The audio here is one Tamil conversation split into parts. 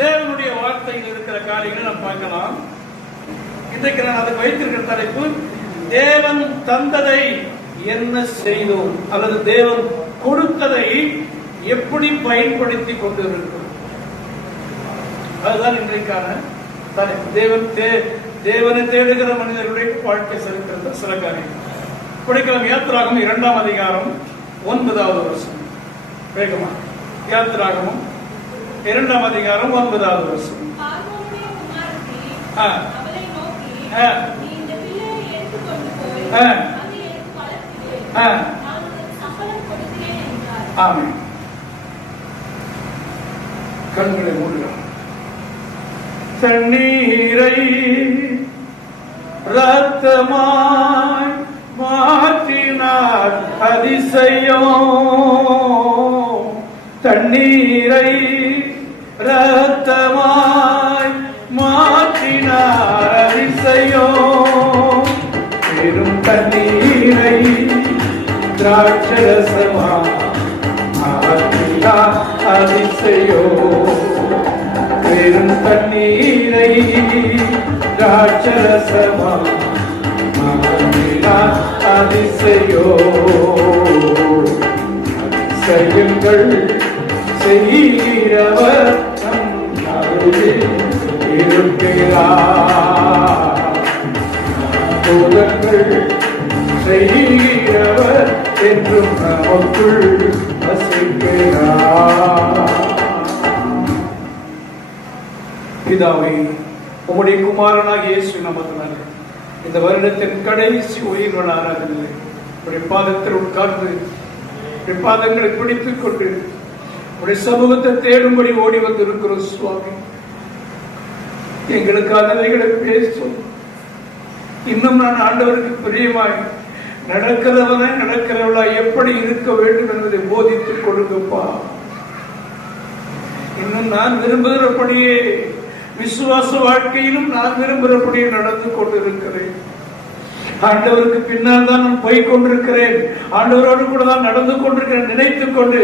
தேவனுடைய வார்த்தையில் இருக்கிற காரியங்களை நாம் பார்க்கலாம். இன்றைக்கு நான் அதுக்கு வைத்திருக்கிற தலைப்பு, தேவன் தந்ததை என்ன செய்தோம், அல்லது தேவன் கொடுத்ததை எப்படி பயன்படுத்தி கொண்டு இருக்கிறோம். அதுதான் இன்றைக்கான தலைப்பு. தேவனை தேடுகிற மனிதர்களுடைய வாழ்க்கை சரித்திரத்தில் சில காரியம் படிக்கலாம். யாத்திராகமம் 2ஆம் அதிகாரம் 9வது வசனம். வேகமா யாத்திராகமம் 2ஆம் அதிகாரம் 9வது வசனம். ஆமென். கண்களை மூடுகிறோம். தண்ணீரை ரத்தமாய் மாற்றினார் அதிசயம். தண்ணீரை ரத்தமாய் மாற்றினார் அதிசயம். பெரும் தண்ணீரை திராட்சரசமாய் மாற்றினார் அதிசயம். பெரும் தண்ணீரை திராட்சரசமாய் மாற்றினார் அதிசயம். அதிசயங்கள் செய்கிறவர் நம் அருகில் இருக்கிறார். அற்புதங்கள் செய்கிறவர் என்றும் நமக்குள் வசிக்கிறார். பிதாவே, உம்முடைய குமாரனாகிய இயேசு நாமத்தினாலே இந்த வருடத்தின் கடைசி உயிர் ஆராதனை உடைய பாதத்தில் உட்கார்ந்து உடைய பாதங்களை பிடித்துக் கொண்டு உடைய சமூகத்தை தேடும்படி ஓடி வந்திருக்கிறோம் சுவாமி. எங்களுக்கானவைகளை பேசும். இன்னும் நான் ஆண்டவருக்கு பிரியமாய் நடக்கிறவளா எப்படி இருக்க வேண்டும் என்பதை போதித்துக் கொடுங்கப்பா. இன்னும் நான் விரும்புகிறபடியே விசுவாச வாழ்க்கையிலும் நான் விரும்புகிறபடியே நடந்து கொண்டிருக்கிறேன். ஆண்டவருக்கு பின்னால் தான் நான் போய் கொண்டிருக்கிறேன். ஆண்டவரோடு கூட தான் நடந்து கொண்டிருக்கிறேன். நினைத்துக் கொண்டு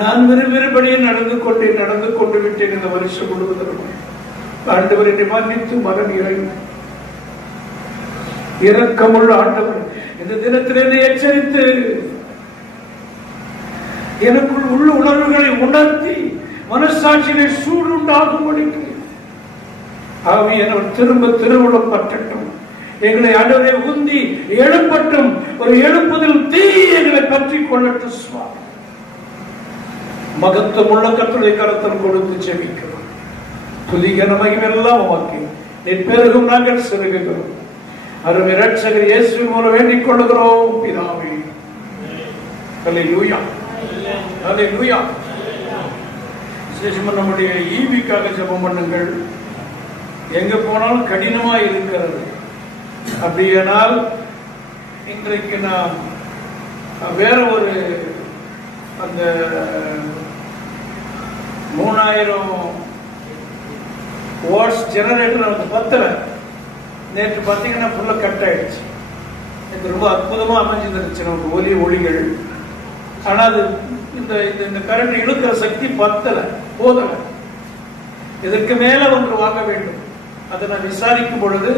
நான் விரும்புகிறபடியே நடந்து கொண்டு விட்டேன். இந்த வருஷம் முழுவதும் ஆண்டவர் என்னை மன்னித்து மகன் இரக்கமுள்ள ஆண்டவர் இந்த தினத்தில் என்னை எச்சரித்து எனக்குள் உள்ள உணர்வுகளை உணர்த்தி மனசாட்சியை சூடுண்டாகும்படிக்கு ஆவியானவர் திரும்ப திருவுளம் பற்றட்டும். எங்களை ஆண்டவரை உந்தி எழுப்பட்டும். ஒரு எழுப்புதல் தீ எங்களை பற்றி கொள்ளட்டும் சுவாமி. மகத்துவமுள்ள கர்த்தருடைய கரத்தில் கொடுத்து ஜெபிக்கிறோம். துதிகன மகிமையெல்லாம் உமக்கு பெருகும் நாங்கள் சிறுகுகிறோம். அருமை இரட்சகர் இயேசுவின் மூலம் வேண்டிக் கொள்ளுகிறோம் பிதாவே. ஹல்லேலூயா, ஹல்லேலூயா. விசேஷமா நம்முடைய ஈவிக்காக ஜெபம் பண்ணுங்கள். எங்க போனாலும் கடினமா இருக்கிறது. அப்படியானால் இன்றைக்கு நாம் வேற ஒரு அந்த 3000 வாட்ஸ் ஜெனரேட்டர் நமக்கு பத்தல. நேற்று பார்த்தீங்கன்னா ஃபுல்லா கட் ஆயிடுச்சு. இது ரொம்ப அற்புதமா அமைஞ்சிருந்துச்சு நமக்கு ஒளிகள். ஆனா அது இந்த கரண்ட் இழுக்கிற சக்தி பத்தல, போதல. இதற்கு மேல ஒன்று வாங்க வேண்டும். அதை நான் விசாரிக்கும் பொழுது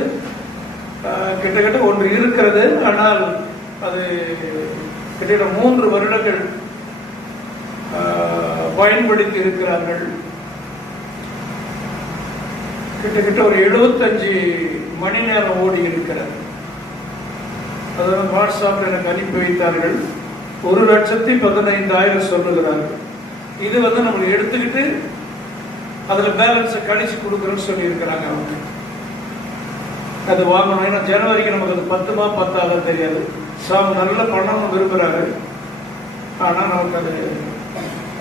கிட்டத்தட்ட ஒன்று இருக்கிறது. ஆனால் அது கிட்டத்தட்ட 3 வருடங்கள் பயன்படுத்தி இருக்கிறார்கள். கிட்டத்தட்ட ஒரு 75 மணி நேரம் ஓடி இருக்கிறது. அதனால் வாட்ஸ்அப்பில் எனக்கு அனுப்பி வைத்தார்கள். 1,15,000 சொல்லுகிறார்கள். இது நம்ம எடுத்துக்கிட்டு அதுல பேலன்ஸை கழிச்சு கொடுக்குறோன்னு சொல்லி இருக்கிறாங்க. அவங்க அது வாங்கணும். ஏன்னா ஜனவரிக்கு நமக்கு அது 10மா 10 தெரியாது. சாம் நல்ல பணம் விரும்புகிறாரு. ஆனா நமக்கு அது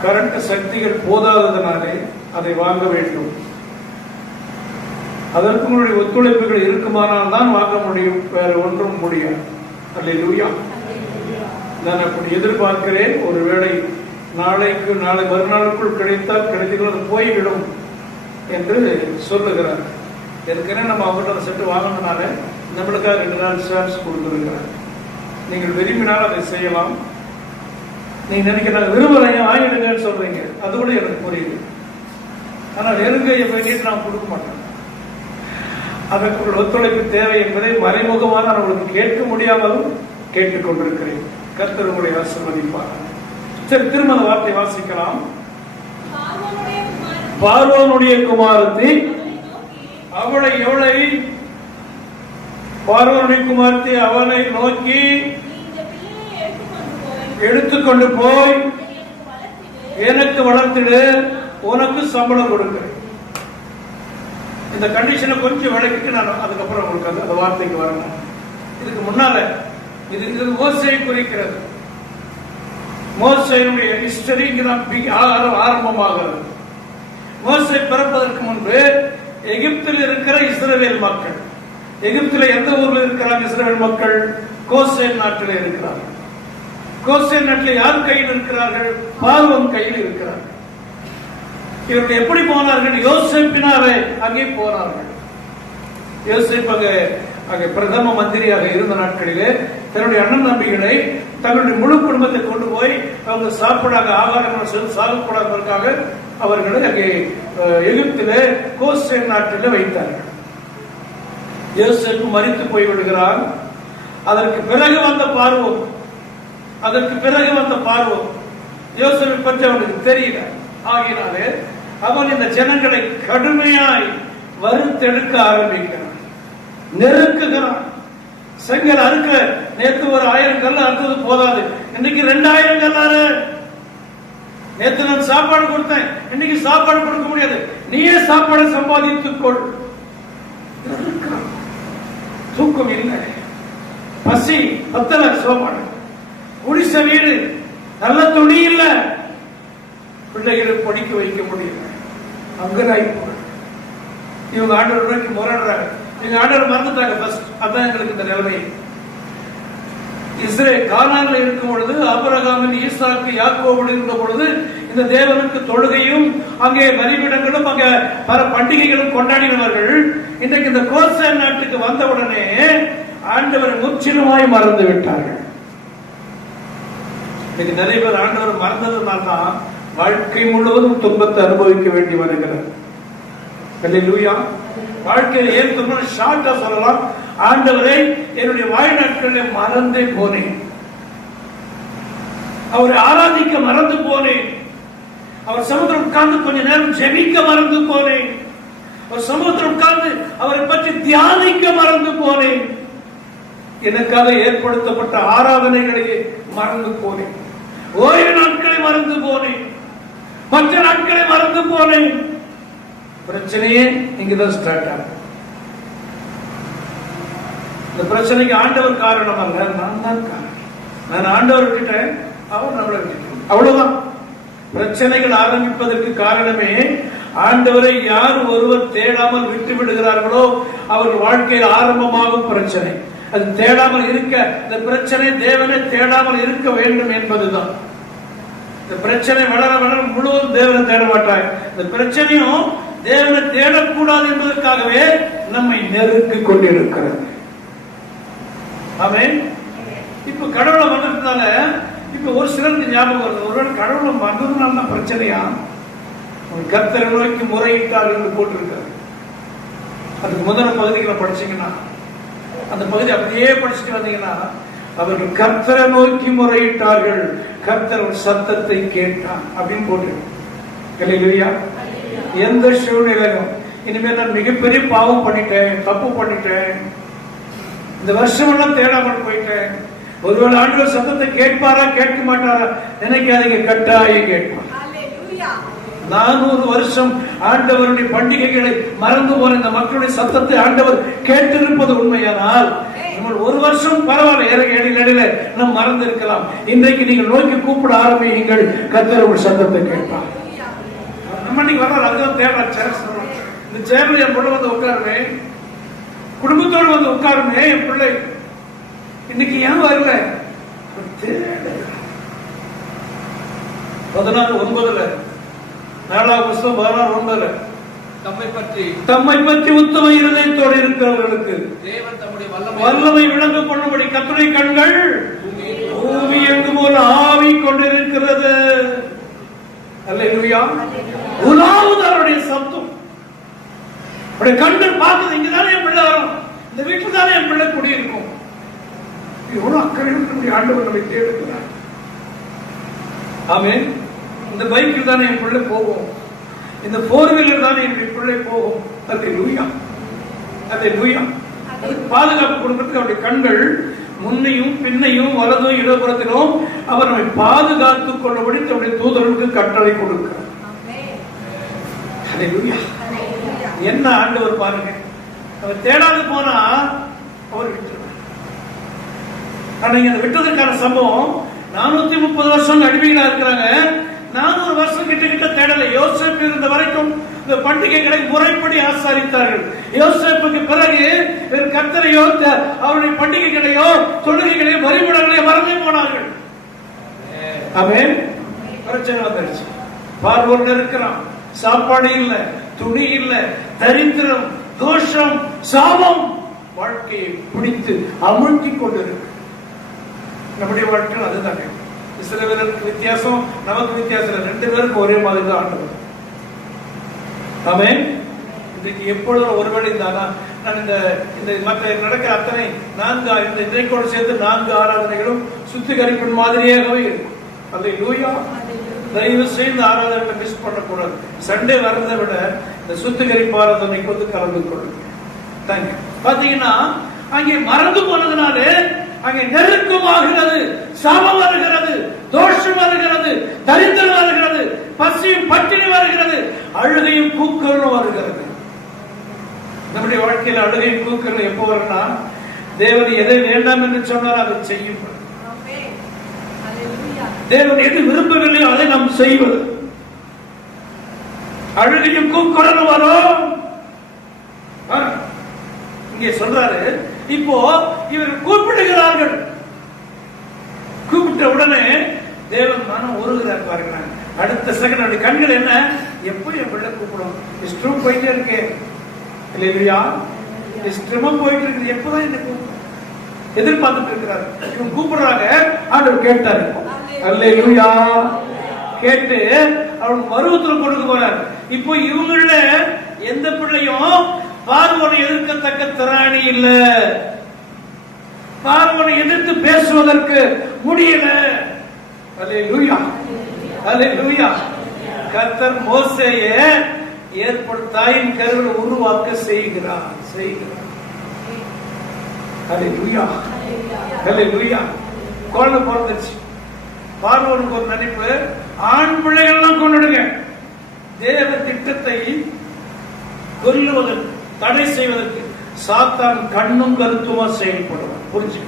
கரண்ட் சக்திகள் போதாததுனாலே அதை வாங்க வேண்டும். அதற்கு உங்களுடைய ஒத்துழைப்புகள் இருக்குமானால் தான் வாங்க முடியும், வேற ஒன்றும் முடியாது. அல்லேலூயா. நான் அப்படி எதிர்பார்க்கிறேன். ஒருவேளை நாளை மறுநாளுக்குள் கிடைத்தால் போய்விடும் என்று சொல்லுகிறார். ஏற்கனவே நம்ம அவங்கள்ட்ட செட்டு வாங்கினால நம்மளுக்காக 2 நாள் சான்ஸ் கொடுத்துருக்கிறார். நீங்கள் விரும்பினால் அதை செய்யலாம். நீங்க நினைக்கிற விரும்புறேன் வாங்கிடுங்கன்னு சொல்றீங்க, அது கூட எனக்கு புரியுது. ஆனால் நெருங்கையை வேண்டிட்டு நாம் கொடுக்க மாட்டோம். அதற்கு ஒரு ஒத்துழைப்பு தேவை என்பதை மறைமுகமாக நான் உங்களுக்கு கேட்க முடியாமலும் கேட்டுக் கொண்டிருக்கிறேன். கர்த்தர் உங்களை ஆசீர்வதிப்பார். சரி, திருமண வார்த்தை வாசிக்கலாம். பார்வோனுடைய குமாரத்தி அவளை பார்வோனுடைய குமாரத்தி அவனை நோக்கி, எடுத்துக்கொண்டு போய் எனக்கு வளர்த்திடு, உனக்கு சம்பளம் கொடுக்கிறேன். இந்த கண்டிஷனை கொஞ்சம் விளக்கிட்டு நான் அதுக்கப்புறம் உங்களுக்கு அந்த வார்த்தைக்கு வரணும். இதுக்கு முன்னால இது மோசேயை குறிக்கிறது. மோசேயினுடைய ஹிஸ்டரி இங்குதான் ஆரம்பமாகிறது. மோசே பிறப்பதற்கு முன்பு எகிப்தில் இருக்கிற இஸ்ரவேல் மக்கள், எகிப்தில் எந்த ஊர்ல இருக்கிறாங்க இஸ்ரவேல் மக்கள்? கோசேன் நாட்டில் இருக்கிறார்கள். கோசேன் நாட்டில் யார் கையில் இருக்கிறார்கள்? பார்வோன் கையில் இருக்கிறார்கள். இவர்கள் எப்படி போனார்கள்? யோசேப்பினாலே அங்கே போனார்கள். யோசேப் அங்கே பிரதம மந்திரியாக இருந்த நாட்களிலே தன்னுடைய அண்ணன் தம்பிகளை தங்களுடைய முழு குடும்பத்தை கொண்டு போய் அவங்க சாப்பிடாத ஆகாரங்கள் சாப்பிடாததற்காக அவர்களை அங்கே எகிப்திலே கோசேன் நாட்டில் வைத்தார்கள். யோசேப்பு மரித்து போய்விடுகிறார். அதற்கு பிறகு வந்த பார்வோன் யோசேப்பை பற்றி அவனுக்கு தெரியல. ஆகினாலே அவன் இந்த ஜனங்களை கடுமையாய் வறுத்தெடுக்க ஆரம்பிக்கிறான், நெருக்குகிறான். செங்கல் அறுக்க நேற்று ஒரு 1000 கல் அறுத்தது போதாது, இன்னைக்கு 2000 கல்லாரு. நேற்று நான் சாப்பாடு கொடுத்தேன், இன்னைக்கு சாப்பாடு கொடுக்க முடியாது, நீயே சாப்பாடு சம்பாதித்துக்கொள். தூக்கம் இல்லை, பசி பத்தல, சாப்பாடு, குடிச வீடு, நல்ல துணி இல்ல, பிள்ளைகளை படிக்க வைக்க முடியல, அங்கராய் போற. இவங்க ஆண்டவர் நோக்கி முரடுறாங்க. இவங்க ஆண்டவர் மறந்துட்டாங்க. ஃபர்ஸ்ட் அதான் எங்களுக்கு இந்த நிலைமை. இஸ்ரேல் கானான்ல இருக்கும் பொழுது, ஆபிரகாமின் ஈசாக்கு யாக்கோபோடு இருந்த பொழுது இந்த தேவனுக்கு தொழுகையும் அங்கே பலிபீடங்களும் அங்கே பல பண்டிகைகளும் கொண்டாடினவர்கள். இன்றைக்கு இந்த கோசேன் நாட்டுக்கு வந்தவுடனே ஆண்டவர் முற்றிலுமாய் மறந்து விட்டார்கள். இன்னைக்கு நிறைய பேர் ஆண்டவர் மறந்ததுனால தான் வாழ்க்கை முழுவதும் துன்பத்தை அனுபவிக்க வேண்டி வருகிறது. அல்லேலூயா. வாழ்க்கையில் ஏன் துன்பம்? ஷார்ட்டா சொல்லலாம், ஆண்டவரை என்னுடைய வாழ்நாட்களில் மறந்தே போனேன், அவரை ஆராதிக்க மறந்து போனேன், அவர் சமுத்திரம் உட்கார்ந்து கொஞ்ச நேரம் ஜெபிக்க மறந்து போனேன், அவர் சமுத்திரம் உட்கார்ந்து அவரை பற்றி தியானிக்க மறந்து போனேன், எனக்காக ஏற்படுத்தப்பட்ட ஆராதனைகளை மறந்து போனேன், ஓய்வு நாட்களை மறந்து போனேன், மற்ற நாட்களை மறந்து போனேன். பிரச்சனையே இங்கதான் ஸ்டார்ட் ஆகும். இந்த பிரச்சனைக்கு ஆண்டவர் காரணம் அல்ல, நான் தான் காரணம். நான் ஆண்டவர் விட்டுட்டேன், அவர் நம்மளை விட்டுட்டேன், அவ்வளவுதான். பிரச்சனைகள் ஆரம்பிப்பதற்கு காரணமே ஆண்டவரை யார் ஒருவர் தேடாமல் விட்டு விடுகிறார்களோ அவர்கள் வாழ்க்கையில் ஆரம்பமாகும் பிரச்சனை. அது தேடாமல் இருக்க, இந்த பிரச்சனை தேவனை தேடாமல் இருக்க வேண்டும் என்பதுதான். இந்த பிரச்சனை வளர வளர முழுவதும் தேவனை தேட மாட்டாங்க. இந்த பிரச்சனையும் தேவனை தேடக்கூடாது என்பதற்காகவே நம்மை நெருக்கிக் கொண்டிருக்கிறது. ஆமென். இப்ப கடவுளை வந்ததுனால இப்ப ஒரு சிலருக்கு ஞாபகம் வருது, ஒருவேளை கடவுளை வந்ததுனால தான் பிரச்சனையா? கர்த்தரை நோக்கி முறையிட்டார் என்று போட்டிருக்காரு. அதுக்கு முதல் பகுதிகளை படிச்சீங்கன்னா, அந்த பகுதி அப்படியே படிச்சுட்டு வந்தீங்கன்னா, அவர்கள் கர்த்தரை நோக்கி முறையிட்டார்கள், கர்த்தர் ஒரு சத்தத்தை கேட்டான் அப்படின்னு போட்டிருக்கு. அல்லேலூயா. எந்த சூழ்நிலையும் இனிமேல் நான் மிகப்பெரிய பாவம் பண்ணிட்டேன், தப்பு பண்ணிட்டேன், இந்த வருஷம் எல்லாம் தேடாமல் போயிட்டேன், ஒருவேளை ஆண்டவர் சத்தத்தை கேட்பாரா கேட்க மாட்டாரா நினைக்காதீங்க, கட்டாயம் கேட்பார். 400 வருஷம் ஆண்டவருடைய பண்டிகைகளை மறந்து போன இந்த மக்களுடைய சத்தத்தை ஆண்டவர் கேட்டிருப்பது உண்மையானால், நம்ம ஒரு வருஷம் பரவாயில்ல, இடையில நாம் மறந்து இருக்கலாம், இன்றைக்கு நீங்கள் நோக்கி கூப்பிட ஆரம்பியுங்கள், கர்த்தர் ஒரு சத்தத்தை கேட்பார். நம்ம இன்னைக்கு வர்ற அதுதான் தேவை. இந்த சேர்ல என் பிள்ளை வந்து உட்காருமே, குடும்பத்தோடு வந்து உட்காருமே, என் பிள்ளை இன்னைக்கு ஏன் வரல? 16:9 4ஆம் புத்தகம் 16:9 தம்மை பற்றி உத்தம இருதயத்தோடு இருக்கிறவர்களுக்கு தேவன் தம்முடைய வல்லமை விளங்க பண்ணும்படி கர்த்தருடைய கண்கள் பூமி எங்கும் ஒரு ஆவி கொண்டிருக்கிறது. அல்லேலூயா. உலாவுது அவருடைய சத்தம். அவருடைய கண்கள் பார்க்குது, இங்கதானே என் பிள்ளை வரும், இந்த வீட்டில் தானே என் பிள்ளை குடியிருக்கும். எவ்வளவு அக்கறையுடைய ஆண்டவர் நம்மை தேடுகிறார். ஆமென். இந்த பைக்கில் தானே என் பிள்ளை போகும், இந்த போர் வீலர் தானே என்னுடைய பிள்ளை போகும். அல்லேலூயா, அல்லேலூயா. பாதுகாப்பு கொடுக்கிறதுக்கு அவருடைய கண்கள் முன்னையும் பின்னையும் வலதும் இடப்புறத்திலும் அவர் நம்மை பாதுகாத்துக் கொள்ளபடி தன்னுடைய தூதர்களுக்கு கட்டளை கொடுக்கிறார். அல்லேலூயா. என்ன ஆண்டவர் பாருங்க, அவர் தேடாது போனா அவர் விட்டுருவார். ஆனா இங்க விட்டதற்கான சம்பவம் 430 வருஷம் அடிமைகளா இருக்கிறாங்க. 400 வருஷம் கிட்ட தேடலை. யோசேப்பு இருந்த வரைக்கும் இந்த பண்டிகைகளை முறைப்படி ஆசாரித்தார்கள். யோசேப்புக்கு பிறகு கர்த்தரையோ அவருடைய பண்டிகைகளையோ தொழுகைகளையோ வழிபாடுகளையோ மறந்தே போனார்கள். ஆமென். பிரச்சனை வந்துருச்சு. பார்வோன் இருக்கிறான், சாப்பாடு இல்ல, துணி இல்ல, தரித்திரம், தோஷம், சாபம் வாழ்க்கையை பிடித்து அமுழ்த்தி கொண்டிருக்கு. நம்முடைய வாழ்க்கையில் அதுதாங்க. இஸ்ரவேலருக்கு வித்தியாசம், நமக்கு வித்தியாசம். 2 பேருக்கு ஒரே மாதிரி தான் ஆண்டவர். ஆமென். இன்றைக்கு எப்பொழுதும் ஒருவேளை நான் இந்த மற்ற நடக்கிற அத்தனை 4 இந்த இன்றைக்கோடு சேர்த்து 4 ஆராதனைகளும் சுத்திகரிப்பின் மாதிரியாகவே இருக்கும். அல்லேலூயா. தயவு செய்து ஆராதனை மிஸ் பண்ணக்கூடாது. சண்டே வர்றதை விட இந்த சுத்திகரிப்பு ஆராதனைக்கு வந்து கலந்து கொள்ளுங்க. தேங்க்யூ. பாத்தீங்கன்னா அங்கே மறந்து போனதுனாலே அங்கே நெருக்கமாகிறது, சாபம் வருகிறது, தோஷம் வருகிறது, தரித்திரம் வருகிறது, பசியும் பட்டினி வருகிறது, அழுகையும் கூக்கலும் வருகிறது. நம்முடைய வாழ்க்கையில் அழுகையும் கூக்கலும் எப்போ வரும்னா, தேவன் எதை வேண்டாம் என்று சொன்னால் அதை செய்யும். தேவன் எது விரும்பவில்லையோ அதை நாம் செய்வது. அழுகையும் கூக்கலும் வரும். இங்கே சொல்றாரு, இப்போ இவர்கள் கூப்பிடுகிறார்கள். கூப்பிட்ட உடனே தேவன் மனம் உருகிறார் பாருங்க. அடுத்த செகண்ட் அவருடைய கண்கள் என்ன, எப்போ என் பிள்ளை கூப்பிடும், இஷ்டம் போயிட்டே இருக்கேன் இல்லையா, இஷ்டமும் போயிட்டு இருக்கு, எப்பதான் என்ன கூப்பிடும் எதிர்பார்த்துட்டு இருக்கிறார். இவங்க கூப்பிடுறாங்க. ஆண்டவர் கேட்டாரு. அல்லேலூயா. கேட்டு அவனுக்கு மருவத்தில் கொடுக்க போறார். இப்போ இவங்கள எந்த பிள்ளையும் பார்வோனை எதிர்க்கத்தக்க திராணி இல்ல, பார்வோனை எதிர்த்து பேசுவதற்கு முடியல. அல்லேலூயா, அல்லேலூயா. கர்த்தர் மோசேயை தாயின் கருவில் உருவாக்க செய்கிறார். அல்லேலூயா, அல்லேலூயா. குழந்தை பிறந்துச்சு. பார்வோனுக்கு ஒரு நினைப்பு, ஆண் பிள்ளைகள்லாம் கொண்டுடுங்க. தேவ திட்டத்தை கொல்லுவதற்கு, தடை செய்வதற்கு சாத்தான் கண்ணும் கருத்துமா செயல்படுவார். புரிஞ்சு,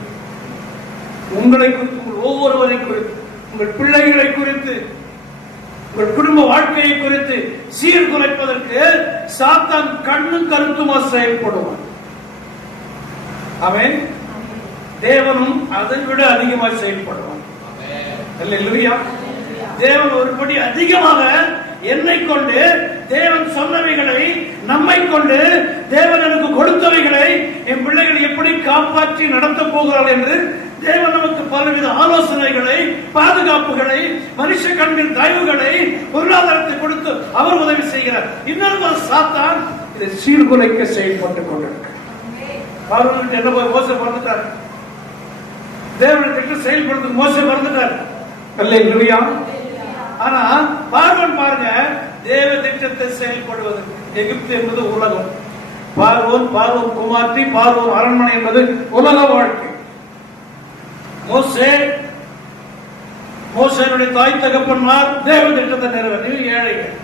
உங்களை குறித்து, உங்கள் ஒவ்வொருவரை குறித்து, உங்கள் பிள்ளைகளை குறித்து, உங்கள் குடும்ப வாழ்க்கையை குறித்து சீர்குலைப்பதற்கு சாத்தான் கண்ணும் கருத்துமா செயல்படுவார். அவன் தேவனும் அதை விட அதிகமாக செயல்படுவான். அல்லேலூயா. தேவன் ஒருபடி அதிகமாக என்னை கொண்டு, தேவன் சொன்னவைகளை, நம்மை கொண்டு, தேவன் எனக்கு கொடுத்தவைகளை என் பிள்ளைகள் எப்படி காப்பாற்றி நடத்த போகிறார்கள் என்று தேவன் நமக்கு பலவித ஆலோசனைகளை, பாதுகாப்புகளை, மனுஷ கண்கள் தயவுகளை, பொருளாதாரத்தை கொடுத்து அவர் உதவி செய்கிறார். இன்னொரு சாத்தான் இதை சீர்குலைக்க செயல்பட்டுக் கொண்டிருக்கிறார். பார்வோனுக்கு என்ன போய் மோசே மறந்துட்டார், தேவனுக்கு செயல்படுத்த மோசே மறந்துட்டார். அல்லேலூயா. ஆனா பார்வோன் பாருங்க, தேவ திட்டத்தை செயல்படுவதற்கு எகிப்து என்பது உலகம், பார்வோன் குமார்த்தி, பார்வோன் அரண்மனை என்பது உலக வாழ்க்கை. மோசேனுடைய தாய் தகப்பன்மார் தேவ திட்டத்தை நிறைவேற்ற ஏழைகள்.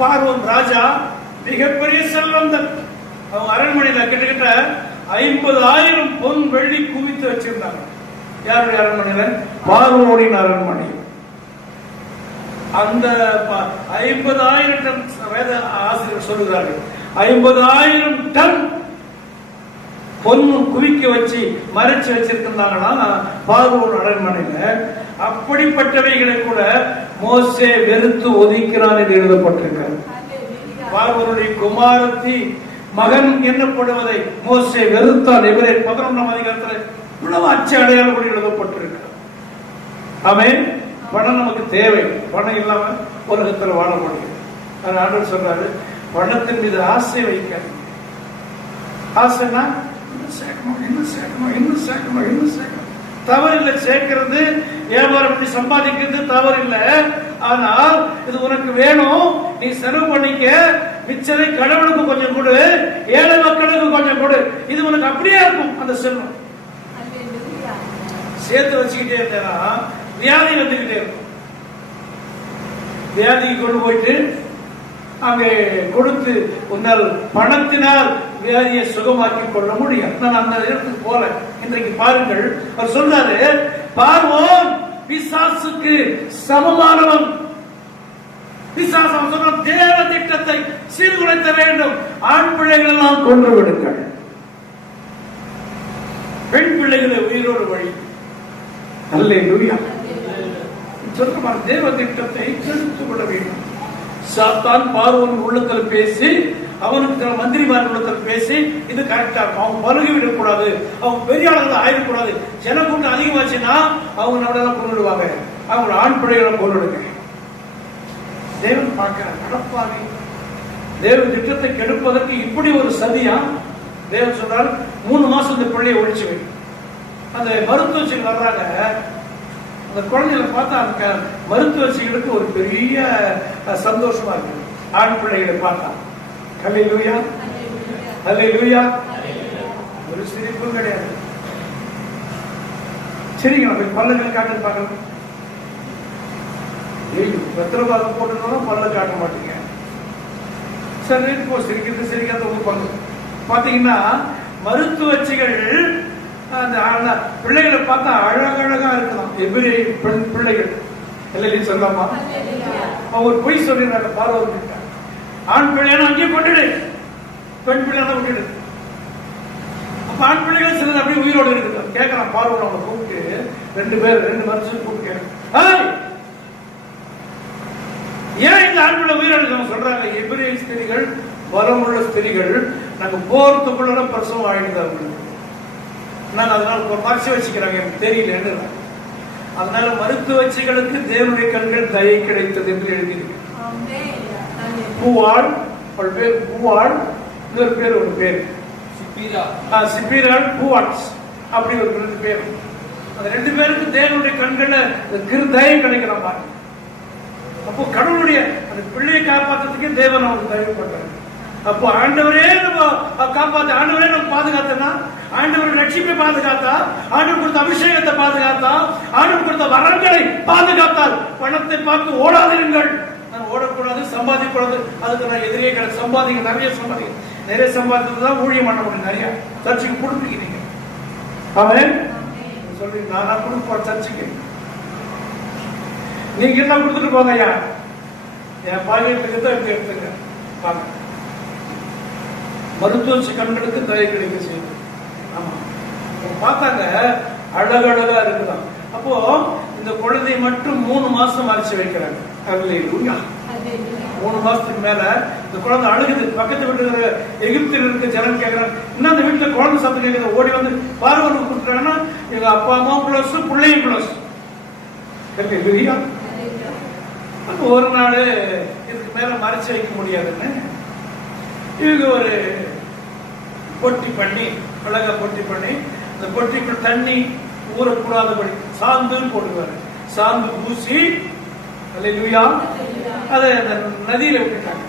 பார்வோன் ராஜா மிகப்பெரிய செல்வந்தன். அவங்க அரண்மனையில கிட்டத்தட்ட 50,000 பொன் வெள்ளி குவித்து வச்சிருந்தாங்க. யாருடைய அரண்மனையில? பார்வோனின் அரண்மனை. அந்த 50,000 டன், வேத ஆசிரியர் சொல்லுகிறார்கள், 50,000 டன் பொண்ணு குவிக்க வச்சு மறைச்சு வச்சிருந்தாங்கன்னா பார்வோன் அரண்மனையில. அப்படிப்பட்டவைகளை கூட மோசே வெறுத்து ஒதுக்கிறான் என்று எழுதப்பட்டிருக்கிறார். பார்வோனுடைய குமாரத்தி மகன் என்னப்படுவதை மோசே வெறுத்தான். எபிரேயர் 11ஆம் அதிகாரத்தில் இவ்வளவு அச்சு அடையாளம் எழுதப்பட்டிருக்கிறார். ஆமென். பணம் நமக்கு தேவை. பணம் இல்லாம உலகத்துல வாழ முடியும். ஆண்டவர் சொல்றாரு, பணத்தின் மீது ஆசை வைக்காது. ஆசைன்னா இன்னும் சேர்க்கணும். தவறு இல்லை, சேர்க்கிறது, வியாபாரம் பண்ணி சம்பாதிக்கிறது தவறு இல்லை. ஆனால் இது உனக்கு வேணும், நீ செலவு பண்ணிக்க, மிச்சரை கடவுளுக்கு கொஞ்சம் கொடு, ஏழை மக்களுக்கு கொஞ்சம் கொடு. இது உனக்கு அப்படியே இருக்கும். அந்த செல்வம் சேர்த்து வச்சுக்கிட்டே இருந்தேன்னா வியாதி வந்துகிட்டே இருக்கும். வியாதிக்கு கொண்டு போயிட்டு அங்கே கொடுத்து உன்னால் பணத்தினால் வியாதியை சுகமாக்கி கொள்ள முடியும். நான் அந்த இடத்துக்கு போல. இன்றைக்கு பாருங்கள், அவர் சொல்றாரு, பார்வோன் பிசாசுக்கு சமமானவன். பிசாசம் சொன்ன தேவ திட்டத்தை சீர்குலைத்த வேண்டும். ஆண் பிள்ளைகள் எல்லாம் கொன்று விடுங்கள், பெண் பிள்ளைகளை உயிரோடு வழி. அல்லேலூயா. சொல்ற தேவ திட்டத்தை கெடுத்து விட வேண்டும். சாத்தான் பார்வோன் உள்ளத்தில் பேசி, அவனுக்கு மந்திரிமார் உள்ளத்தில் பேசி, இது கரெக்டா இருக்கும், அவங்க பழுகி விடக்கூடாது, அவங்க பெரிய ஆளுகள் ஆயிடக்கூடாது, ஜனக்கூட்டம் அதிகமாச்சுன்னா அவங்க நம்மளெல்லாம் கொண்டுடுவாங்க, அவங்களோட ஆண் பிள்ளைகளை கொண்டுடுங்க. தேவன் பார்க்கிற நடப்பாக தேவன் திட்டத்தை கெடுப்பதற்கு இப்படி ஒரு சதியா? தேவன் சொன்னால் 3 மாசம் இந்த பிள்ளையை ஒழிச்சு வை. அந்த மருத்துவச்சிகள் வர்றாங்க, அந்த குழந்தைகளை பார்த்தா அந்த மருத்துவச்சிகளுக்கு ஒரு பெரிய சந்தோஷமா இருக்கு. ஆண் பிள்ளைகளை பார்த்தா அல்லேலூயா, அல்லேலூயா. ஒரு சிரிப்பும் கிடையாது. சரிங்க, நம்ம பல்லுகளை காட்டு பார்க்கலாம். வெத்தலை போட்டுருந்தாலும் பல்ல காட்ட மாட்டீங்க. சரி, சிரிக்கிறது சிரிக்காத ஒன்று பாத்தீங்கன்னா மருத்துவச்சிகள் அந்த பிள்ளைகளை பார்த்தா அழகழகா இருக்கலாம். எபிரே பெண் பிள்ளைகள் இல்லைன்னு சொல்லாமா? ஒரு பொய் சொல்லிடுறாங்க பார்வதி. ஆண் பிள்ளையான அங்கேயே கொண்டுடு, பெண் பிள்ளையான விட்டுடு. அப்ப ஆண் பிள்ளைகள் சிலது அப்படியே உயிரோடு இருக்குது. கேட்கறான் பார்வதி, அவனை கூப்பிட்டு 2 பேர் 2 வருஷம் கூப்பிட்டு கேட்க, ஏன் இந்த ஆண் பிள்ளை உயிரோடு சொல்றாங்க? எபிரே ஸ்திரீகள், பலமுள்ள ஸ்திரீகள், நாங்க போறதுக்குள்ள பிரசவம் ஆயிடுது. நான் அதனால ஒரு மறைச்சு வச்சுக்கிறாங்க, எனக்கு தெரியல. அதனால மருத்துவச்சிகளுக்கு தேவனுடைய கண்கள் தயை கிடைத்தது என்று எழுதியிருக்கு. பூவாள், அவள் பேர் பூவாள், இன்னொரு பேர் ஒரு பேர் சிப்பீராள், பூவாட்ஸ், அப்படி ஒரு 2 பேர். அந்த 2 பேருக்கு தேவனுடைய கண்கள் தயை கிடைக்கிறாங்க. அப்போ கடவுளுடைய அந்த பிள்ளையை காப்பாற்றுறதுக்கே தேவன் அவனுக்கு தயவுப்பட்டார். அப்போ ஆண்டவரே நம்ம காப்பாத்த, ஆண்டவரே நம்ம பாதுகாத்தனா, ஆண்டவர் ரட்சிப்பை பாதுகாத்தா, ஆண்டவர் கொடுத்த அபிஷேகத்தை பாதுகாத்தா, ஆண்டவர் கொடுத்த வரங்களை பாதுகாத்தால், பணத்தை பார்த்து ஓடாதிருங்கள். நான் ஓடக்கூடாது, சம்பாதிக்கூடாது, அதுக்கு நான் எதிரே கிடையாது. சம்பாதிக்க, நிறைய சம்பாதித்ததுதான் ஊழியம் பண்ண முடியும். நிறைய சர்ச்சுக்கு கொடுத்துக்கிறீங்க. அவன் சொல்லி நானா கொடுப்போம் சர்ச்சுக்கு, நீங்க எல்லாம் கொடுத்துட்டு போங்க. ஐயா, என் பாலியத்துக்கு தான் எடுத்துங்க. மருத்துவ கண்களுக்கு தயை கிடைக்க செய்யுது. ஆமா, பார்த்தாங்க அழகழகா இருக்குதான். அப்போ இந்த குழந்தையை மட்டும் 3 மாசம் அரைச்சு வைக்கிறாங்க. அல்லேலூயா. 3 மாசத்துக்கு மேல இந்த குழந்தை அழுகுது. பக்கத்து வீட்டுல எகிப்தில் இருக்க ஜனம் கேட்கிறாங்க, இன்னும் அந்த வீட்டுல குழந்தை சத்தம் கேட்குது. ஓடி வந்து பார்வனுக்கு கொடுத்துட்டாங்கன்னா எங்க அப்பா அம்மா பிளஸ் பிள்ளையும் பிளஸ். அல்லேலூயா. அப்போ ஒரு நாள் இதுக்கு மேல மறைச்சு வைக்க முடியாதுன்னு இவங்க ஒரு பொட்டி பண்ணி, அழகா பொட்டி பண்ணி, அந்த பொட்டிக்குள் தண்ணி ஊறக்கூடாதபடி சாந்துன்னு போட்டுக்குவாரு. சாந்து பூசி, அல்லேலூயா, அதை அந்த நதியில விட்டுட்டாங்க.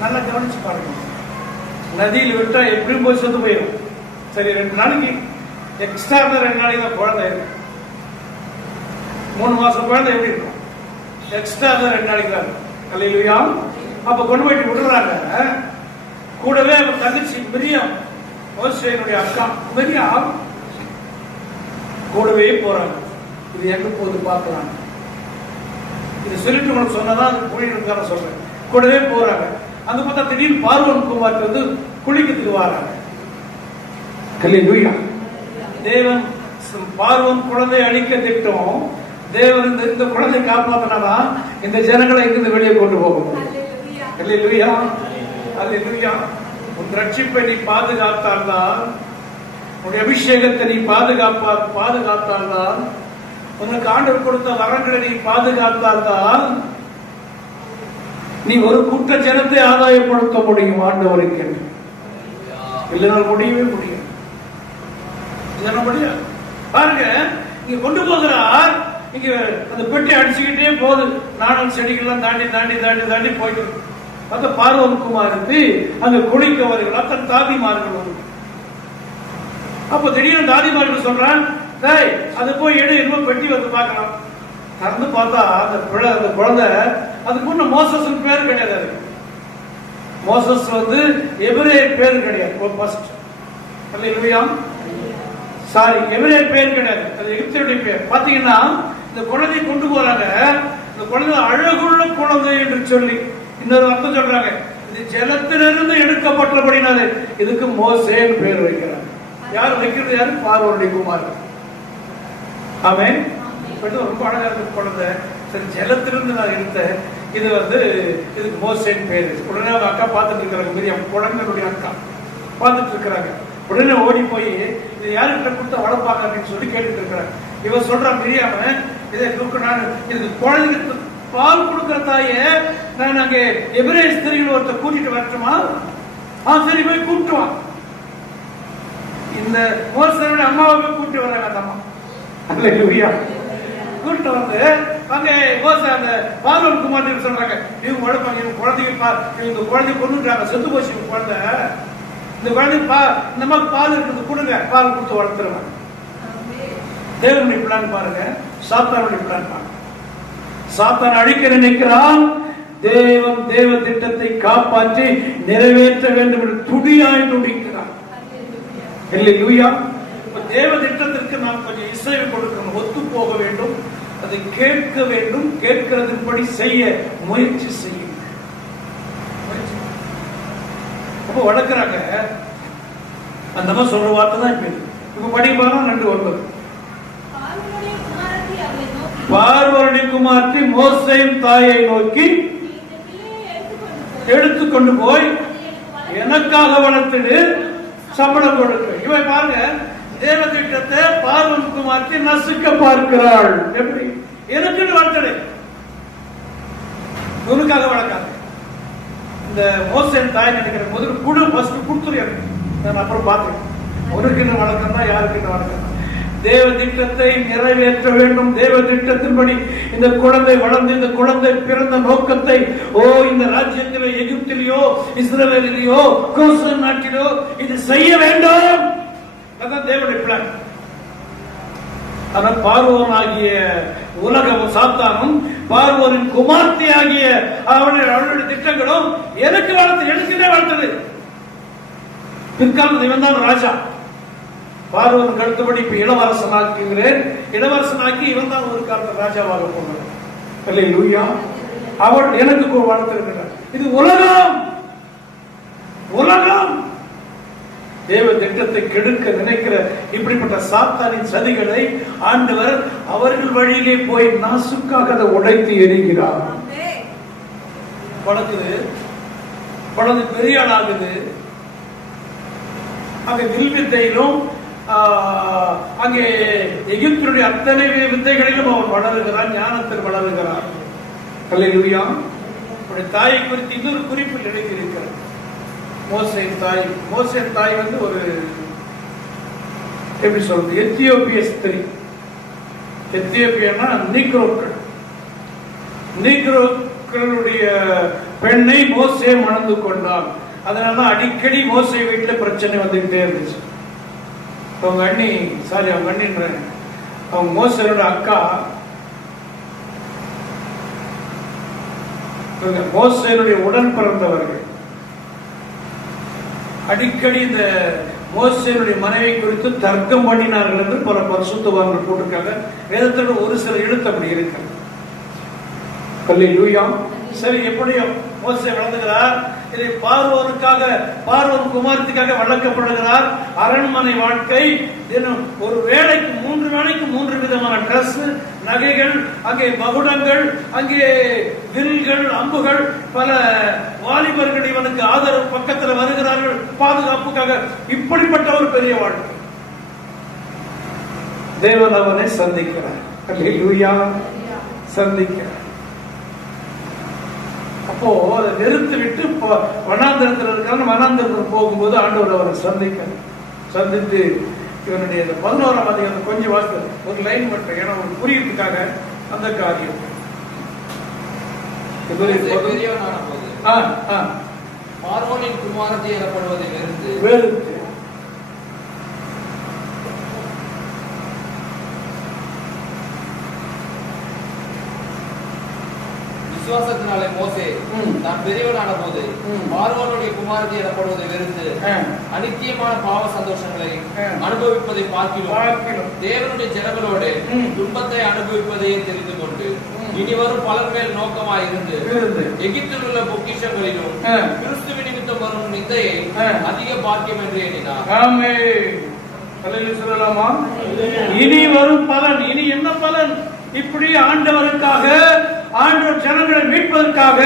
நல்லா கவனிச்சு பாருங்க. நதியில் விட்டா எப்படியும் போய் செத்து போயிடும். சரி, 2 நாளைக்கு எக்ஸ்ட்ரா 2 நாளைக்கு தான் குழந்தை இருக்கு. 3 மாசம் குழந்தை எப்படி இருக்கும்? எக்ஸ்ட்ரா 2 நாளைக்கு தான். அல்லேலூயா. அப்ப கொண்டு போயிட்டு விடுறாங்க. கூடவே அவர் தங்கச்சி மிரியாம், மோசேயினுடைய அக்கா மிரியாம் கூடவே போறாங்க. இது எங்க போது பார்க்கலாம். இது சொல்லிட்டு உனக்கு சொன்னதான் அது குழிக்கான சொல்றேன். கூடவே போறாங்க. அங்க பார்த்தா திடீர்னு பார்வன் குமார் வந்து குளிக்கிறதுக்கு வராங்க. அல்லேலூயா. தேவன் பார்வன் குழந்தை அழிக்க திட்டம். தேவன் இந்த குழந்தை காப்பாத்தினாதான் இந்த ஜனங்களை இங்கிருந்து வெளியே கொண்டு போக முடியும். அல்லேலூயா, அல்லேலூயா. உன் ரட்சிப்பை நீ பாதுகாத்தால்தான், உன்னுடைய அபிஷேகத்தை நீ பாதுகாத்தால்தான் உனக்கு ஆண்டவர் கொடுத்த வரங்களை நீ பாதுகாத்தால்தான் நீ ஒரு குற்ற ஜனத்தை ஆதாயப்படுத்த முடியும் ஆண்டவருக்கு என்று. இல்லைன்னா முடியவே முடியும். பாருங்க, இங்க கொண்டு போகிறார். இங்க அந்த பெட்டி அடிச்சுக்கிட்டே போகுது. நாணல் செடிகள்லாம் தாண்டி தாண்டி தாண்டி தாண்டி போயிட்டு அந்த பார்வன் குமாருக்கு அங்க குளிக்கவர்கள் அத்தனை தாதிமார்கள் வந்து. அப்ப திடீர்னு தாதிமார்கள் சொல்றான், அது போய் எடு, இன்னும் பெட்டி வந்து பார்க்கலாம். திறந்து பார்த்தா அந்த குழந்தை, அதுக்கு முன்ன மோசஸ் பேர் கிடையாது. மோசஸ் வந்து எபிரேயர் பேர் கிடையாது. சாரி, எபிரேயர் பேர் கிடையாது, அது எகிப்தியருடைய பேர். பாத்தீங்கன்னா இந்த குழந்தையை கொண்டு போறாங்க. இந்த குழந்தை அழகுள்ள குழந்தை என்று சொல்லி இன்னொரு அர்த்தம் சொல்றாங்க. இது ஜலத்திலிருந்து எடுக்கப்பட்டபடினாலே இதுக்கு மோசேன்னு பேர் வைக்கிறாங்க. யார் வைக்கிறது? யாரு? பார்வோனுடைய குமாரன். ஆமென். ரொம்ப அழகா இருக்கு குழந்தை. சரி, ஜலத்திலிருந்து நான் எடுத்தேன். இது வந்து இதுக்கு மோசேன்னு பேரு. உடனே அவங்க அக்கா பார்த்துட்டு இருக்கிறாங்க. மிரியாம் குழந்தைகளுடைய அக்கா பார்த்துட்டு இருக்கிறாங்க. உடனே ஓடி போய் இது யாருக்கிட்ட கொடுத்தா வளர்ப்பாங்க அப்படின்னு சொல்லி கேட்டுட்டு இருக்கிறாங்க. இவன் சொல்றான், மிரியாம இதை நான் இதுக்கு குழந்தைக்கு பால் கொடுக்கிற தாயே, நான் அங்கே எபிரேய ஸ்திரீகள் ஒருத்தர் கூட்டிட்டு வரட்டுமா? சரி, போய் கூப்பிட்டுவான். இந்த மோசனுடைய அம்மாவை கூப்பிட்டு வர்றாங்க. அந்த அம்மா கூப்பிட்டு வந்து அங்க அந்த பார்வன் குமார் சொல்றாங்க, இவங்க வளர்ப்பாங்க, இவங்க குழந்தைங்க இவங்க குழந்தை கொண்டுட்டாங்க, செத்து போச்சு குழந்தை. இந்த குழந்தை இந்த மாதிரி பால் இருக்குது, கொடுங்க, பால் கொடுத்து வளர்த்துருவாங்க. தேவனுடைய பிளான் பாருங்க, சாத்தானுடைய பிளான் பாருங்க. சாத்தான் அழிக்க நினைக்கிறான். தேவன் தேவ திட்டத்தை காப்பாற்றி நிறைவேற்ற வேண்டும் என்று துடியாய் துடிக்கிறான். அல்லேலூயா. தேவ திட்டத்திற்கு நாம் கொஞ்சம் இசைவு கொடுக்கணும், ஒத்து போக வேண்டும், அதை கேட்க வேண்டும், கேட்கிறதுபடி செய்ய முயற்சி செய்யும். அப்போ வளர்க்கிறாங்க. அந்த மாதிரி சொல்ற வார்த்தை தான் இப்ப படிப்பாங்க. 2:9 பார்வோனுடைய குமாரத்தி மோசேயின் தாயை நோக்கி, எடுத்துக்கொண்டு போய் எனக்காக வளர்த்துடு, சம்பளம் கொடுக்க. இவன் பாருங்க, தேவ திட்டத்தை பார்வன் குமாரத்தை நசுக்க பார்க்கிறாள். எப்படி? எனக்குன்னு வளர்த்துடு, உனக்காக வளர்க்காது. இந்த மோசேயின் தாய் நினைக்கிற முதல் குழு ஃபர்ஸ்ட் கொடுத்துரு, நான் அப்புறம் பார்த்துக்கேன். உனக்குன்னு வளர்க்கணும், யாருக்குன்னு வளர்க்கணும். தேவ திட்டத்தை நிறைவேற்ற வேண்டும். தேவ திட்டத்தின்படி இந்த குழந்தை வளர்ந்து, இந்த குழந்தை பிறந்த நோக்கத்தை இந்த ராஜ்யத்திலோ, எகிப்திலேயோ, இஸ்ரவேலிலேயோ, கோசன் நாட்டிலோ இது செய்ய வேண்டும். அதான் தேவனுடைய பிளான். ஆனால் பார்வோன் ஆகிய உலகம் சாத்தானும், பார்வோனின் குமார்த்தி ஆகிய அவளுடைய திட்டங்களும் எனக்கு வளர்த்து, எனக்குன்னே வளர்த்தது. பிற்காலத்தில் இவன் தான் ராஜா. பார்வனுக்கு அடுத்தபடி இப்ப இளவரசனாக்குகிறேன், இளவரசனாக்கி இவன் தான் ஒரு காலத்தில் ராஜாவாக போனார். அல்லேலூயா. அவள் எனக்கு வளர்த்திருக்கிறார். இது உலகம். உலகம் தேவ திட்டத்தை கெடுக்க நினைக்கிற இப்படிப்பட்ட சாத்தானின் சதிகளை ஆண்டவர் அவர்கள் வழியிலே போய் நாசுக்காக அதை உடைத்து எறிகிறார். வளர்க்குது, குழந்தை பெரிய ஆளாகுது. அங்க வில் வித்தையிலும் அங்கே எகிப்தினுடைய அத்தனை வித்தைகளிலும் அவர் வளருகிறார், ஞானத்தில் வளருகிறார். அல்லேலூயா. தாயை குறித்து இன்னொரு குறிப்பில் எழுதியிருக்கிறார். மோசேயின் தாய், மோசேயின் தாய் வந்து ஒரு எப்படி சொல்றது, எத்தியோப்பிய ஸ்திரீ. எத்தியோப்பியன்னா நீக்ரோக்கள். நீக்ரோக்களுடைய பெண்ணை மோசே மணந்து கொண்டான். அதனால அடிக்கடி மோசே வீட்டுல பிரச்சனை வந்துகிட்டே இருந்துச்சு. அவங்க அண்ணி, சாரி அவங்க அண்ணின்ற அவங்க மோசேயோட அக்கா, மோசேனுடைய உடன் பிறந்தவர்கள் அடிக்கடி இந்த மோசேனுடைய மனைவி குறித்து தர்க்கம் பண்ணினார்கள் என்று பல பரிசுத்தவான்கள் போட்டிருக்காங்க. வேதத்தோட ஒரு சில எழுத்து அப்படி இருக்கிறது. அல்லேலூயா. சரி, எப்படியோ மோசே வளர்ந்துகிறார். இதை பார்வோனுக்காக, பார்வோன் குமாரத்துக்காக வளர்க்கப்படுகிறார். அரண்மனை வாழ்க்கை. தினம் ஒரு வேளைக்கு 3 வேளைக்கு 3 விதமான டிரஸ், நகைகள், அங்கே மகுடங்கள், அங்கே வில்கள், அம்புகள். பல வாலிபர்கள் இவனுக்கு ஆதரவு பக்கத்தில் வருகிறார்கள் பாதுகாப்புக்காக. இப்படிப்பட்ட ஒரு பெரிய வாழ்க்கை. தேவன் அவனை சந்திக்கிறார். அல்லேலூயா, சந்திக்கிறார். அப்போ அதை நிறுத்தி விட்டு வனாந்திரத்தில் இருக்கிற வனாந்திரத்தில் போகும்போது ஆண்டவர் அவரை சந்தித்து இவனுடைய 11ஆம் அதிகாரம் கொஞ்சம் வார்த்தை ஒரு லைன் மட்டும், ஏன்னா ஒரு புரியத்துக்காக அந்த காரியம். பார்வோனின் குமாரத்தி எனப்படுவதை வெறுத்து விசுவாசத்தினாலே மோசே தான் பெரியவனான போது பார்வோனுடைய குமாரத்தி எனப்படுவதை வெறுத்து அனித்தியமான பாவ சந்தோஷங்களை அனுபவிப்பதை பார்க்கிறோம். தேவனுடைய ஜனங்களோடு துன்பத்தை அனுபவிப்பதையே தெரிந்து கொண்டு இனி வரும் பலர் மேல் நோக்கமாயிருந்து எகிப்தில் உள்ள பொக்கிஷங்களிலும் கிறிஸ்துவ நிமித்தம் வரும் நிந்தையை அதிக பாக்கியம் என்று எண்ணினார். இனி வரும் பலன், இனி என்ன பலன்? இப்படி ஆண்டவருக்காக, ஆண்டவர் ஜனங்களை மீட்பதற்காக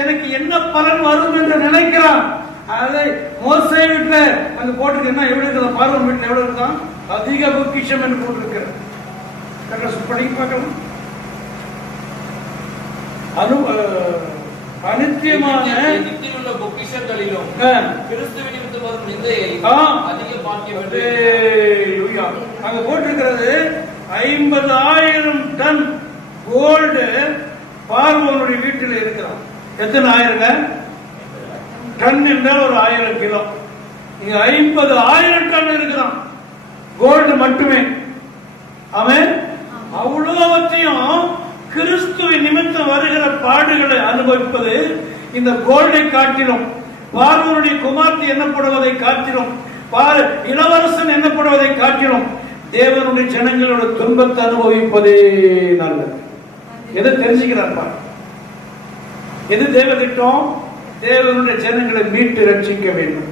எனக்கு என்ன பலன் வரும் என்று நினைக்கிறான். அதை மோசே வீட்டுல அங்க போட்டுருக்கு. என்ன எவ்வளவு இருக்குது? பார்வன் வீட்டுல எவ்வளவு இருக்கான்? அதிக பொக்கிஷம் என்று போட்டிருக்கிற படி பார்க்கலாம். அனித்தியமான பொக்கிஷங்களிலும் கிறிஸ்துவ நிமித்தம் வரும் நிந்தையை அதிக பாக்கியம் என்று அங்க போட்டிருக்கிறது. 50,000 டன் கோல்டு பார்வோனுடைய வீட்டில் இருக்கிறான். எத்தனை ஆயிரங்க? டன் என்றால் ஒரு 1000 கிலோ. இங்க 50,000 டன் இருக்கிறான் கோல்டு மட்டுமே. அவன் அவ்வளோவற்றையும் கிறிஸ்துவின் நிமித்தம் வருகிற பாடுகளை அனுபவிப்பது இந்த கோல்டை காட்டிலும், பார்வோனுடைய குமார்த்தி எண்ணப்படுவதை காட்டிலும், இளவரசன் எண்ணப்படுவதை காட்டிலும் தேவனுடைய ஜனங்களோட துன்பத்தை அனுபவிப்பதே நல்லது. எதை தெரிஞ்சுக்கிறார்? எது தேவ திட்டம்? தேவனுடைய ஜனங்களை மீட்டு ரட்சிக்க வேண்டும்.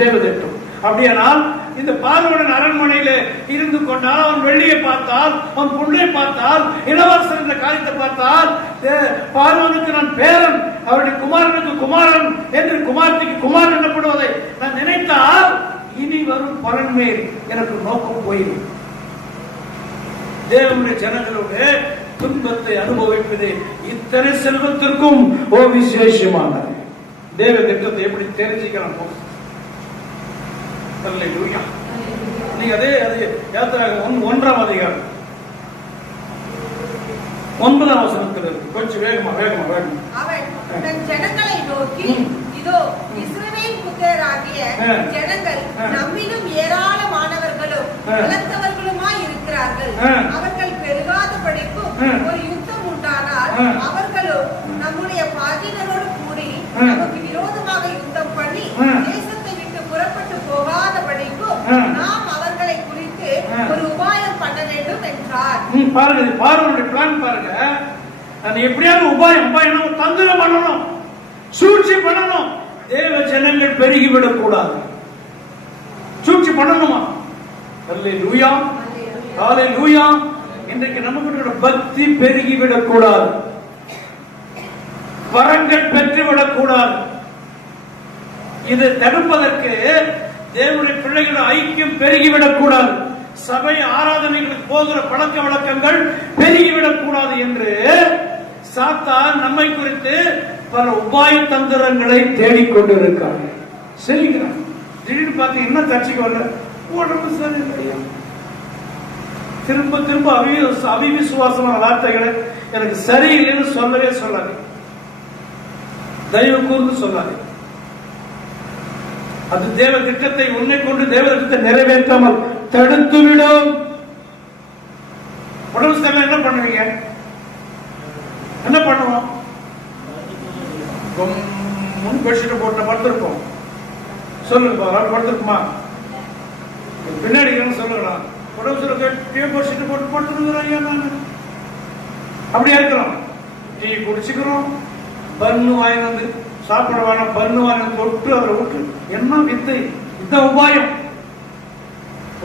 தேவ திட்டம். அப்படியானால் இந்த பார்வோனின் அரண்மனையில இருந்து கொண்டால், அவன் வெள்ளியை பார்த்தால், அவன் புண்ணை பார்த்தால், இளவரசன் என்ற காரியத்தை பார்த்தால், பார்வோனுக்கு நான் பேரன், அவருடைய குமாரனுக்கு குமாரன் என்று குமார்த்திக்கு குமாரன் எனப்படுவதை நான் நினைத்தால் இனி வரும் பலன் மேல் எனக்கு நோக்கம் போயிடும். தேவனுடைய ஜனங்களோடு துன்பத்தை அனுபவிப்பது இத்தனை செல்வத்திற்கும் ஓ விசேஷமானது. தேவ திட்டத்தை எப்படி தெரிஞ்சுக்கலாம்? நீங்க அதே 1ஆம் அதிகாரம் 9ஆம் வசனத்தில் கொஞ்சம் வேகமா. அவன் தன் ஜனங்களை நோக்கி, இதோ இஸ்ரவேல் புத்திரராகிய ஜனங்கள் நம்மிலும் ஏராளமானவர்களும் பலத்தவர்களுமாய் இருக்கிறார்கள். அவர்கள் பெருகாதபடிக்கும் ஒரு யுத்தம் உண்டானால் அவர்களும் நம்முடைய பாதினரோடு கூடி நமக்கு விரோதமாக யுத்தம் பண்ணி தேசத்தை விட்டு புறப்பட்டு போகாதபடிக்கும் நாம் அவர்களை குறித்து ஒரு உபாயம் பண்ண வேண்டும் என்றார். பாருங்க, பார்வனுடைய பிளான் பாருங்க. அது எப்படியாவது உபாயம் தந்திரம் பண்ணணும், சூழ்ச்சி பண்ணணும். தேவ ஜனங்கள் பெருகிவிடக் கூடாது. சூழ்ச்சி பண்ணணுமா? அல்லேலூயா, அல்லேலூயா. இன்றைக்கு நமக்கு பக்தி பெருகிவிடக் கூடாது, வரங்கள் பெற்றுவிடக் கூடாது. இதை தடுப்பதற்கு தேவனுடைய பிள்ளைகள் ஐக்கியம் பெருகிவிடக் கூடாது, சபை ஆராதனைகளுக்கு போகிற பழக்க வழக்கங்கள் பெருகிவிடக் கூடாது என்று சாத்தான் நம்மை குறித்து பல உபாய தந்திரங்களை தேடிக்கொண்டிருக்காங்க. செய்கிறான். திடீர்னு பார்த்து என்ன தச்சுக்கு வரல, உடம்பு சரியில்லையா, திரும்ப திரும்ப அவிவிசுவாசமான வார்த்தைகளை எனக்கு சரியில்லைன்னு சொல்லவே சொல்லாது, தயவு கூர்ந்து சொல்லாது. அது தேவ திட்டத்தை உன்னை கொண்டு தேவ திட்டத்தை நிறைவேற்றாமல் தடுத்துவிடும். உடம்பு சரியில்லை என்ன பண்ணுவீங்க? என்ன பண்ணுவோம்? முன் பெட்ஷீட் போட்டு படுத்திருப்போம். சொல்லுங்க, படுத்திருக்குமா? பின்னாடி சொல்லுங்களா? உடம்பு சரியில்லை பெட்ஷீட் போட்டு படுத்துருக்குறோம். அப்படியா இருக்கிறோம்? டீ குடிச்சுக்கிறோம், பன்னு வாங்கி வந்து சாப்பிட வேணாம், பன்னு வாங்கி தொட்டு அவரை விட்டு என்ன வித்தை? இதுதான் உபாயம்.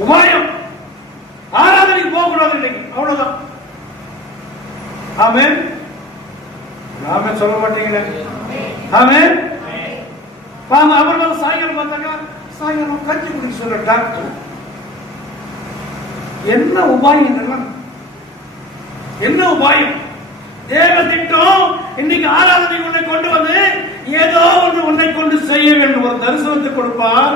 உபாயம். ஆராதனைக்கு போகக்கூடாது இன்னைக்கு, அவ்வளவுதான். ஆமென். ஆமென் சொல்ல மாட்டீங்களே? ஆமென். அவர்கள் சாயங்காலம் பார்த்தாங்க, சாயங்காலம் கஞ்சி குடிக்க சொல்ற டாக்டர். என்ன உபாயம் இதெல்லாம்? என்ன உபாயம்? தேவ திட்டம் இன்னைக்கு ஆராதனை உன்னை கொண்டு வந்து ஏதோ ஒன்று உன்னை கொண்டு செய்ய வேண்டும். ஒரு தரிசனத்தை கொடுப்பார்,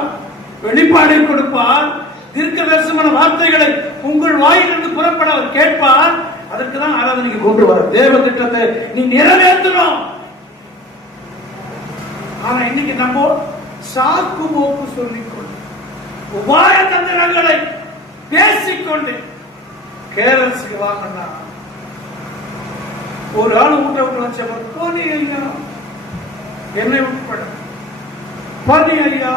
வெளிப்பாடை கொடுப்பார், தீர்க்க தரிசனமான வார்த்தைகளை உங்கள் வாயிலிருந்து புறப்பட அவர் கேட்பார். அதற்கு தான் ஆராதனைக்கு கொண்டு வர. தேவ திட்டத்தை நீ நிறைவேற்றணும். ஆனா இன்னைக்கு நம்ம சாக்கு போக்கு சொல்லிக்கொண்டு உபாய தந்திரங்களை பேசிக்கொண்டு கேரளத்துக்கு வாங்கினா ஒரு ஆள் ஊட்ட விட்டு வச்ச போனி ஐயா, என்னை உட்பட பனி ஐயா.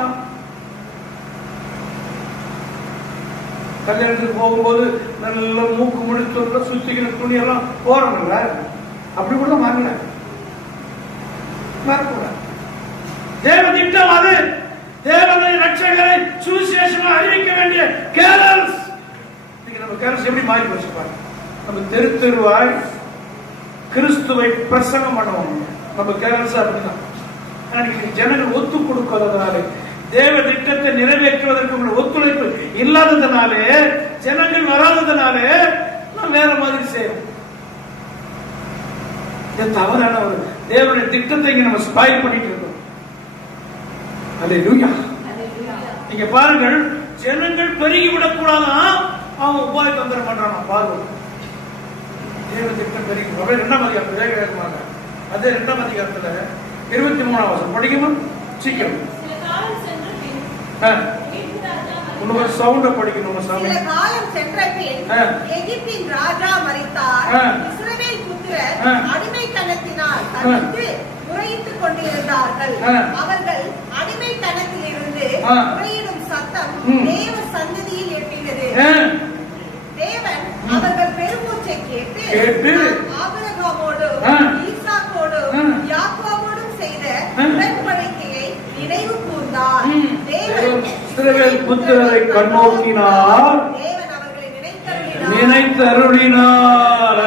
கல்யாணத்துக்கு போகும்போது நல்ல மூக்கு முடித்து சுத்திக்கிற துணி எல்லாம் போறோம்ல, அப்படி கூட மாறல. தேவ திட்டம் அது. தேவனை ரட்சகரை சுவிசேஷம் அறிவிக்க வேண்டிய கேரளஸ். நம்ம கேரளஸ் எப்படி மாறி போச்சு பாருங்க. நம்ம தெரு தெருவாய் கிறிஸ்துவை பிரசங்கம் பண்ணுவோம். நம்ம கேரளஸ் அப்படிதான். ஜனங்கள் ஒத்து கொடுக்காதனாலே, தேவ திட்டத்தை நிறைவேற்றுவதற்கு உங்கள் ஒத்துழைப்பு இல்லாததுனாலே, ஜனங்கள் வராததுனாலே நான் வேற மாதிரி செய்யறோம். தவறான ஒரு தேவனுடைய திட்டத்தை இங்க நம்ம ஸ்பாயில் பண்ணிட்டு இருக்கோம். அல்லேலூயா. நீங்க பாருங்கள், ஜனங்கள் பெருகி விடக்கூடாதான் அவன் உபாய தந்திரம் பண்றான். பாருங்க, தேவ திட்டம் பெருகி 2ஆம் அதிகாரத்துல அதே 2ஆம் அதிகாரத்துல 23ஆம் வசனம் படிக்குமா? சீக்கிரம் சவுண்ட படிக்கணும். சில காலம் சென்ற பின் எகிப்தின் ராஜா மரித்தார். இஸ்ரவேல் புத்திரர் அடிமைத்தனத்தினால் தனித்து முறையிட்டுக் கொண்டிருந்தார்கள். அவர்கள் அடிமைத்தனத்திலிருந்து முறையிடும் சத்தம் தேவ சந்ததியில் எட்டினது. தேவன் அவர்கள் பெருமூச்சை கேட்டு ஆபிரகாமோடும் ஈசாக்கோடும் யாக்கோபோடும் செய்த உடன்படிக்கையை நினைவு கூர்ந்தார். தேவன் இஸ்ரவேல் புத்திரரை கண்ணோக்கினார், தேவன் அவர்களை நினைத்தருளினார்.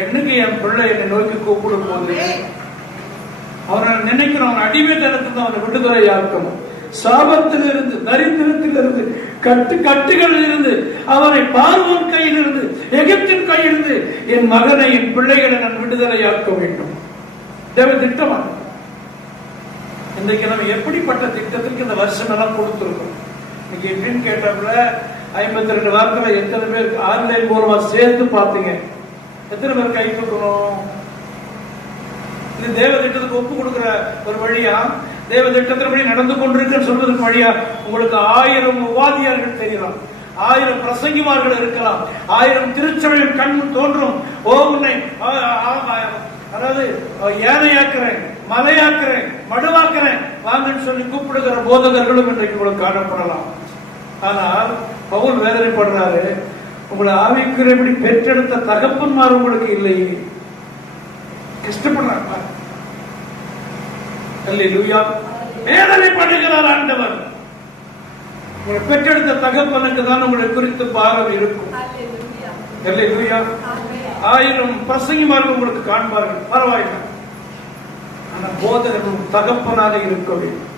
என்னைக்கு என் பிள்ளை என்னை நோக்கி கூப்பிடும் போது அவனை நினைக்கிறவன் அடிமைத்தனத்தில் அவனை விடுதலை ஆக்கணும். சாபத்திலிருந்து, தரித்திரத்திலிருந்து, கட்டுகளில் இருந்து, அவனை பார்வோன் கையிலிருந்து, எகிப்தின் கையிலிருந்து என் மகனை, என் பிள்ளைகளை நான் விடுதலையாக்க வேண்டும். தேவ திட்டமா இன்றைக்கு நம்ம எப்படிப்பட்ட திட்டத்திற்கு இந்த வருஷம் எல்லாம் கொடுத்திருக்கோம். இன்னைக்கு எப்படின்னு கேட்டாப்புல 52 வாரத்துல எத்தனை பேர் ஆன்லைன் மூலமா சேர்த்து பார்த்தீங்க? எத்தனை பேர் கை தூக்கணும்? இது தேவ திட்டத்துக்கு ஒப்பு கொடுக்கிற ஒரு வழியா, தேவ திட்டத்தின்படி நடந்து கொண்டிருக்குன்னு சொல்வதற்கு வழியா உங்களுக்கு 1000 உபாதியார்கள் தெரியலாம், 1000 பிரசங்கிமார்கள் இருக்கலாம், 1000 திருச்சபையின் கண் தோன்றும். ஓ உன்னை அதாவது யானையாக்குறேன், மலையாக்குறேன், மடுவாக்குறேன் வாங்கன்னு சொல்லி கூப்பிடுகிற போதகர்களும் இன்றைக்கு உங்களுக்கு காணப்படலாம். ஆனால் பவுல் வேதனைப்படுறாரு, உங்களை ஆவிக்குரியபடி பெற்றெடுத்த தகப்பன்மார் உங்களுக்கு இல்லையே. கஷ்டப்படுறாங்க. அல்லேலூயா. வேதனைப்படுகிறார் ஆண்டவர். உங்களை பெற்றெடுத்த தகப்பனுக்கு தான் உங்களை குறித்து பாரம் இருக்கும். அல்லேலூயா. 1000 பிரசங்கிமார்கள் உங்களுக்கு காண்பார்கள், பரவாயில்லை. ஆனா போதகரும் தகப்பனாக இருக்க வேண்டும்.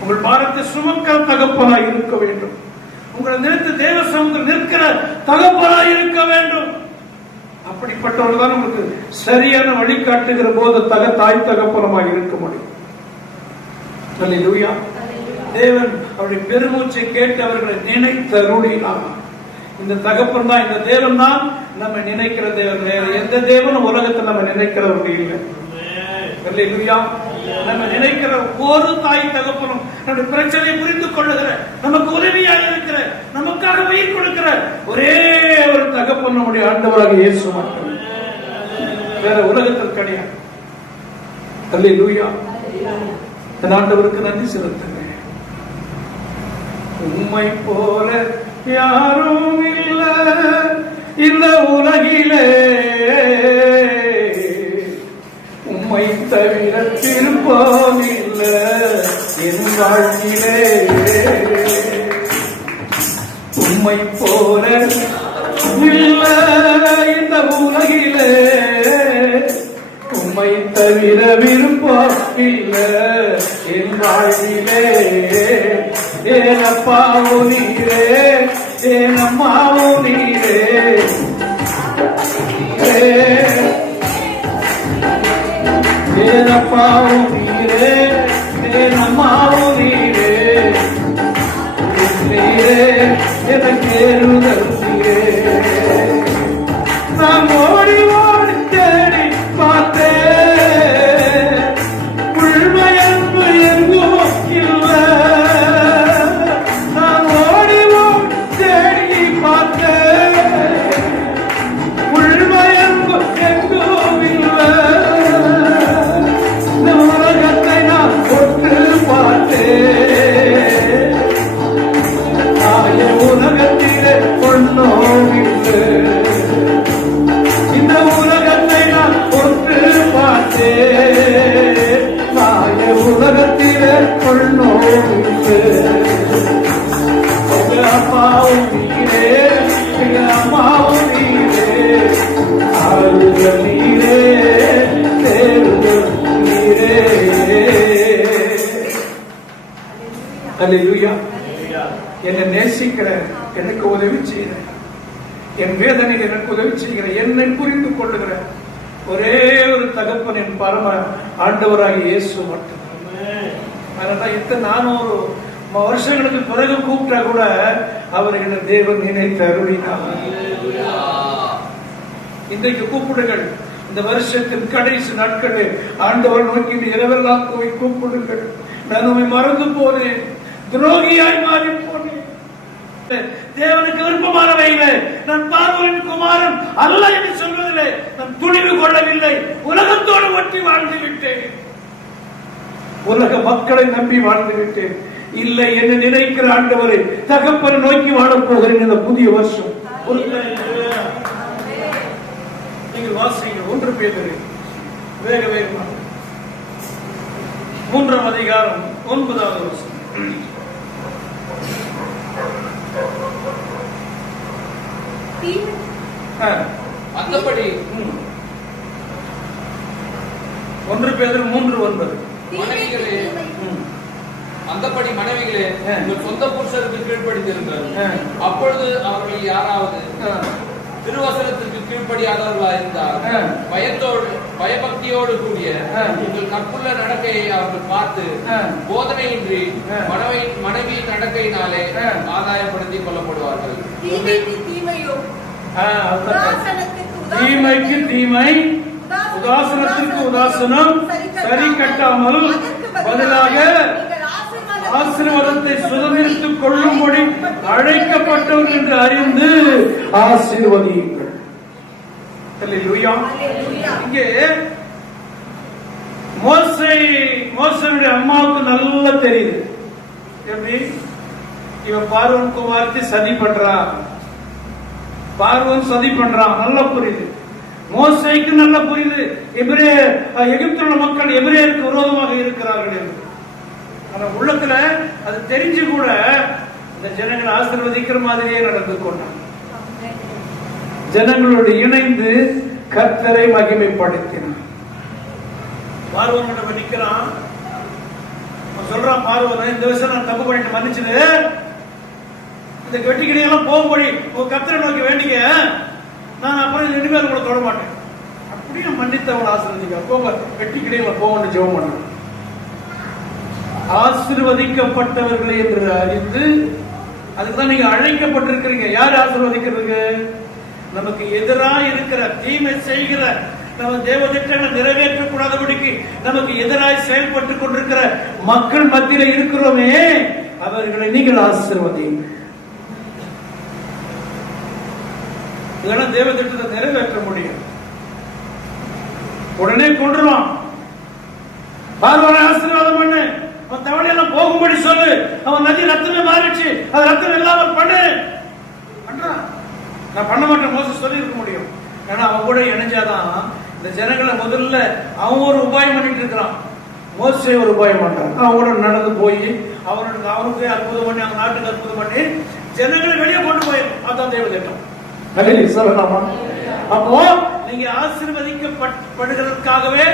உங்கள் பாரத்தை சுமக்க தகப்பனாக இருக்க வேண்டும். உங்களை நிறுத்த தேவ சமூகத்தில் நிற்கிற தகப்பனாக இருக்க வேண்டும். அப்படிப்பட்டவர்கள் தான் உங்களுக்கு சரியான வழிகாட்டுகிற போது தாய் தகப்பனமாக இருக்க முடியும். அல்லேலூயா. தேவன் அவருடைய பெருமூச்சை கேட்டு அவர்களை நினைத்தருளினார். இந்த தகப்பன் தான், இந்த தேவன் தான் நம்ம நினைக்கிற தேவன். வேற எந்த தேவனும் உலகத்தில் நம்ம நினைக்கிறவர்கள் இல்லை. அல்லேலூயா. நம்ம நினைக்கிற ஒரு தாய் தகப்பனும் நம்முடைய பிரச்சனையை புரிந்து கொள்ளுகிற, நமக்கு உதவியாக இருக்கிற, நமக்காக உயிர் கொடுக்கிற ஒரே ஒரு தகப்பன் நம்முடைய ஆண்டவராக இயேசு மட்டும். வேற உலகத்தில் கிடையாது. அல்லேலூயா. இந்த ஆண்டவருக்கு நன்றி செலுத்துங்க. உம்மை போல யாரும் இல்ல இந்த உலகிலே, உம்மை தவிர திருப்பம் இல்ல என் வாழ்க்கையிலே. உம்மை போல இல்ல இந்த உலகிலே, உம்மை தவிர விருப்பம் இல்ல என் வாழ்விலே. ஏனப்பா நீரே என் அம்மாவும் நீரே, என் அப்பாவும் நீரே, என் அம்மாவும் நீரே, நீரே எனக்கு ஏறுதல் நீரே. நான் ஓடி ஓடி தேடி பார்த்தேன், உள்மையன்பு எங்கோ இல்லை. நான் ஓடி ஓடி தேடி பார்த்தேன், உள்மையன்பு எங்கோ இல்லை. இந்த உலகத்தை நான் தொட்டு பார்த்தேன், உலகத்திலே ஒன்றும் இல்லை. இந்த உலகத்தை நான் தொட்டு பார்த்தேன், உலகத்திலே ஒன்றும் இல்லை. அம்மாவும் நீரே, அம்மாவும் நீரே, ஆறுதல் நீரே, தேடுதல் நீரே. அல்லேலூயா. என்னை நேசிக்கிற, எனக்கு உதவி செய்கிற, என் வேதனைக்கு எனக்கு உதவி செய்கிற, என்னை புரிந்து கொள்ளுகிற ஒரே ஒரு தகப்பன் என் பரம ஆண்டவராகிய இயேசு மட்டும். அதனால இத்தனை 400 வருஷங்களுக்கு பிறகு கூப்பிட்டா கூட அவர்களை தேவன் நினைத்து அருளினார். இன்றைக்கு கூப்பிடுங்கள், இந்த வருஷத்தின் கடைசி நாட்களில் ஆண்டவர் நோக்கி இரவெல்லாம் போய் கூப்பிடுங்கள். நான் உண்மை மறந்து போனேன், துரோகியாய் மாறி போனேன், தேவனுக்கு விருப்பமானவையிலே நான் பார்வோனின் குமாரன் அல்ல என்று சொல்வதில்லை நான் துணிவு கொள்ளவில்லை. உலகத்தோடு ஒட்டி வாழ்ந்து விட்டேன், உலக மக்களை நம்பி வாழ்ந்து விட்டேன். இல்லை, என்ன நினைக்கிற ஆண்டவரை தகப்பனை நோக்கி வாழப் போகிறேன் இந்த புதிய வருஷம். நீங்கள் வாசிங்க 1 பேதுரு, வேக வேகமாக 3ஆம் அதிகாரம் 9வது வசனம். அந்தபடி 1 பேதுரு 3:9. மனைவிகளே, அந்தபடி மனைவிகளே உங்கள் சொந்த புருஷருக்கு கீழ்ப்படிந்திருங்கள். அப்பொழுது அவர்கள் யாராவது திருவசனத்திற்கு கீழ்ப்படியாதவர்களாக இருந்தால் பயபக்தியோடு கூடிய உங்கள் கற்புள்ள நடக்கையை அவர்கள் பார்த்து போதனையின்றி மனைவி நடக்கையினாலே ஆதாயப்படுத்திக் கொள்ளப்படுவார்கள். தீமைக்கு தீமை, உதாசனத்திற்கு உதாசனம் சரி கட்டாமல் பதிலாக ஆசீர்வாதத்தை சுதந்திரித்துக் கொள்ளும்படி அழைக்கப்பட்டவர்கள் என்று அறிந்து ஆசீர்வதியுங்கள். அல்லேலூயா. இங்கே மோசேயுடைய அம்மாவுக்கு நல்லா தெரியுது, எப்படி இவன் பார்வோன் குமாரத்தை சதி பண்றான், பார்வோன் சதி பண்றான், நல்லா புரியுது. மோசேக்கு நல்லா புரியுது, எகிப்துள்ள மக்கள் எபிரேயருக்கு விரோதமாக இருக்கிறார்கள் என்று. ஆனா உள்ளத்துல அது தெரிஞ்சு கூட இந்த ஜனங்களை ஆசீர்வதிக்கிற மாதிரியே நடந்து கொண்டான். ஜனங்களோடு இணைந்து கர்த்தரை மகிமைப்படுத்தினான். பார்வோன் நிக்கிறான், சொல்றான் பார்வோன், இந்த விஷயம் நான் தப்பு பண்ணிட்டு மன்னிச்சுது, இந்த வெட்டிக்கிடையெல்லாம் போகும்படி கர்த்தரை நோக்கி வேண்டிக்க, நான் அப்புறம் இனிமேல் கூட தொட மாட்டேன். அப்படியே மன்னித்தவங்களை ஆசீர்வதிக்க போங்க, வெட்டிக்கிடையில போகணும் ஜெபம் பண்ண. ஆசீர்வதிக்கப்பட்டவர்களை என்று அறிந்து, அதுக்குதான் நீங்க அழைக்கப்பட்டிருக்கிறீங்க. யார் ஆசீர்வதிக்கிறதுக்கு? நமக்கு எதிராக இருக்கிற தீமை செய்கிற, நம்ம தேவ திட்டங்களை நிறைவேற்றக்கூடாதபடிக்கு நமக்கு எதிராக செயல்பட்டுக் கொண்டிருக்கிற மக்கள் மத்தியில இருக்கிறோமே, அவர்களை நீங்கள் ஆசீர்வதிங்க. இதெல்லாம் தேவ திட்டத்தை நிறைவேற்ற முடியும். உடனே கொண்டுருவான். பார்வனை ஆசீர்வாதம் பண்ணு, அவன் தவணையெல்லாம் போகும்படி சொல்லு, அவன் நதி ரத்தமே மாறிடுச்சு, அது ரத்தம் இல்லாமல் பண்ணு பண்றான். நான் பண்ண மாட்டேன் மோசஸ் சொல்லி இருக்க முடியும். ஏன்னா அவன் கூட இணைஞ்சாதான் இந்த ஜனங்களை முதல்ல அவன் ஒரு உபாயம் பண்ணிட்டு இருக்கிறான், மோசே ஒரு உபாயம் பண்றான். அவன் கூட நடந்து போய் அவனுக்கு அற்புதம் பண்ணி, அவங்க நாட்டுக்கு அற்புதம் பண்ணி ஜனங்களை வெளியே கொண்டு போயிடும். அதான் தேவ திட்டம். அப்போ நீங்க ஆசீர்வதிக்கப்படுகிறதுக்காகவே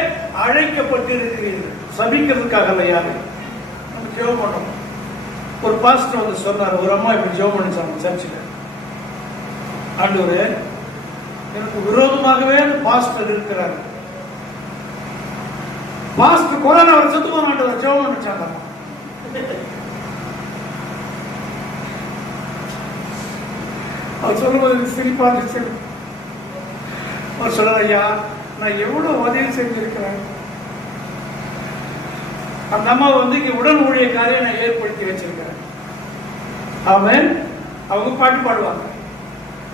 அழைக்கப்பட்டு இருக்கிறீர்கள், சபிக்கிறதுக்காக இல்ல. யாரு நம்ம ஜெபம் பண்ணோம். ஒரு பாஸ்டர் வந்து சொன்னார், ஒரு அம்மா இப்படி ஜெபம் பண்ணிச்சாங்க சர்ச்சில். ஆண்டவரே, எனக்கு விரோதமாகவே பாஸ்டர் இருக்கிறார். பாஸ்டர் கொரோனா அவர் செத்து போன ஆண்டவர் ஜெபம் நினைச்சாங்க. அவர் சொல்லுவது சிரிப்பாக சரி. அவர் சொல்றார், ஐயா நான் எவ்வளவு உதவி செஞ்சிருக்கிறேன். அந்த அம்மாவை வந்து இங்க உடல் ஊழியக்காரையை நான் ஏற்படுத்தி வச்சிருக்கிறேன். அவன் அவங்க பாட்டு பாடுவாங்க.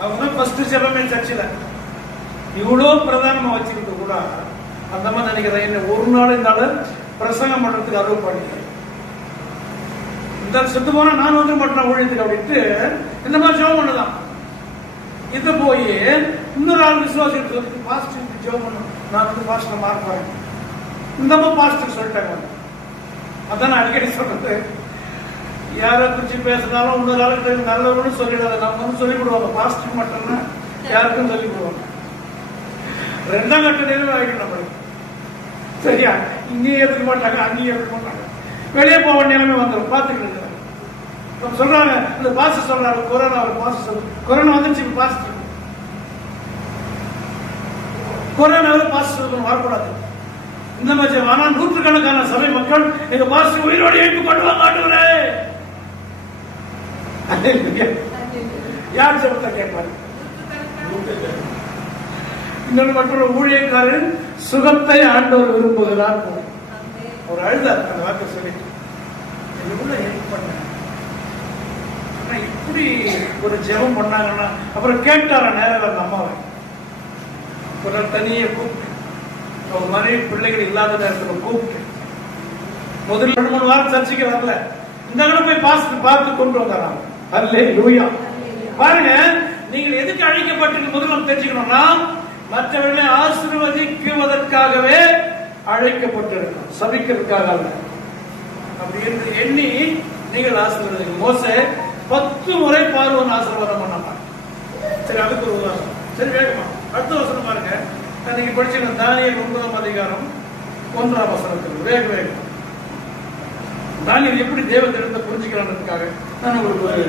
அவங்க ஃபர்ஸ்ட் ஜெபமே சர்ச்சில் இவ்வளவு பிரதானமா வச்சிருக்க கூட அந்த மாதிரி நினைக்கிறேன். என்ன ஒரு நாள் இருந்தாலும் பிரசங்கம் பண்றதுக்கு அருள் பண்ணிக்கிறேன். இந்த செத்து போனா நான் வந்து மட்டும் ஊழியத்துக்கு அப்படின்ட்டு இந்த மாதிரி ஜெபம் பண்ணுதான். இதை போய் இன்னொரு ஆள் விசுவாசிக்கு பாஸ்டர் ஜெபம் பண்ணும், நான் வந்து பாஸ்டர் மாறுறேன். இந்த மாதிரி பாஸ்டர் சொல்லிட்டாங்க. அதான் நான் அடிக்கடி சொல்றது, யாரை குறிச்சு பேசினாலும் இன்னொரு ஆளுக்கு நல்லவன்னு சொல்லிடாத. நம்ம வந்து சொல்லிவிடுவாங்க, பாஸ்டர் மட்டும்னா யாருக்கும் சொல்லிவிடுவாங்க. ரெண்டாம் கட்ட நிறைவாகிடும் நம்மளுக்கு. சரியா? இங்கேயும் எடுக்க மாட்டாங்க, அங்கேயும் எடுக்க மாட்டாங்க. வெளியே போக நிலைமை வந்துடும். பார்த்துக்கிட்டு சொல்றாங்க, இந்த பாஸ்டர் சொல்றாரு கொரோனா, ஒரு பாஸ்டர் சொல்லு கொரோனா வந்துருச்சு, பாஸ்டர் கொரோனாவில் பாஸ்டர் சொல்லணும், வரக்கூடாது. இந்த மாதிரி ஆனால் நூற்றுக்கணக்கான சபை மக்கள் எங்க பாஸ்டர் உயிரோடு எழுப்பி கொண்டு வாங்க. யார் ஜெபத்தை கேட்பாரு? இன்னொரு மற்றொரு ஊழியக்காரன் சுகத்தை ஆண்டவர் விரும்புகிறார். ஒரு அழுதார் அந்த வார்த்தை சொல்லிட்டு, எவ்வளவு ஹெல்ப் பண்ண இப்படி ஒரு ஜெபம் பண்ணாங்கன்னா. அப்புறம் கேட்டார நேரம் அந்த அம்மாவை ஒரு தனியை கூப்பிட்டு, அவங்க மனைவி பிள்ளைகள் இல்லாத நேரத்தில் கூப்பிட்டு, முதல்ல 2-3 வாரம் சர்ச்சைக்கு வரல, இந்த போய் பார்த்து கொண்டு வந்தாராம். அல்லேலூயா. பாருங்க, நீங்கள் எதுக்கு அழைக்கப்பட்டு முதல்ல தெரிஞ்சுக்கணும்னா, மற்றவர்களை ஆசீர்வதிக்குவதற்காகவே அழைக்கப்பட்டிருக்கோம், சபிக்கிறதுக்காக அல்ல. அப்படி என்று எண்ணி நீங்கள் ஆசீர்வதிங்க. மோசே 10 முறை பார்வோன் ஆசீர்வாதம் பண்ணாங்க. சரி, அதுக்கு ஒரு உதாரணம். சரி, வேகமா அடுத்த வசனம் பாருங்க. நீங்க படிச்சுக்கணும், தானியேல் 9ஆம் அதிகாரம் 1ஆம் வசனத்தில் வேகம் தானியேல் எப்படி தேவத்திடத்தை புரிஞ்சுக்கிறான்றதுக்காக நான் உங்களுக்கு ஒரு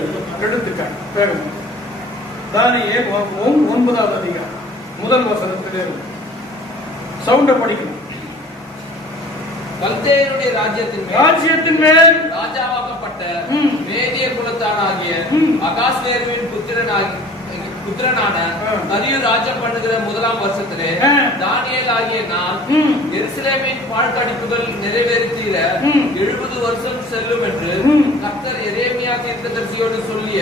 எடுத்துக்கேன். வேகம் தானியேல் 9ஆவது அதிகாரம் 1 வசனத்திலே சவுண்ட படிக்கணும். கல்தேயருடைய ராஜ்யத்தின் மேல் ராஜாவாக்கப்பட்ட மேதிய குலத்தானாகிய அகாஸ்வேருவின் புத்திரனான தரியு ராஜ்யம் பண்ணுகிற 1ஆம் வருஷத்திலே தானியேல் ஆகிய நான் எருசலேமின் பாழ்கடிப்புகள் நிறைவேறித்தீர 70 வருஷம் செல்லும் என்று கர்த்தர் எரேமியா தீர்க்கதரிசியோடு சொல்லிய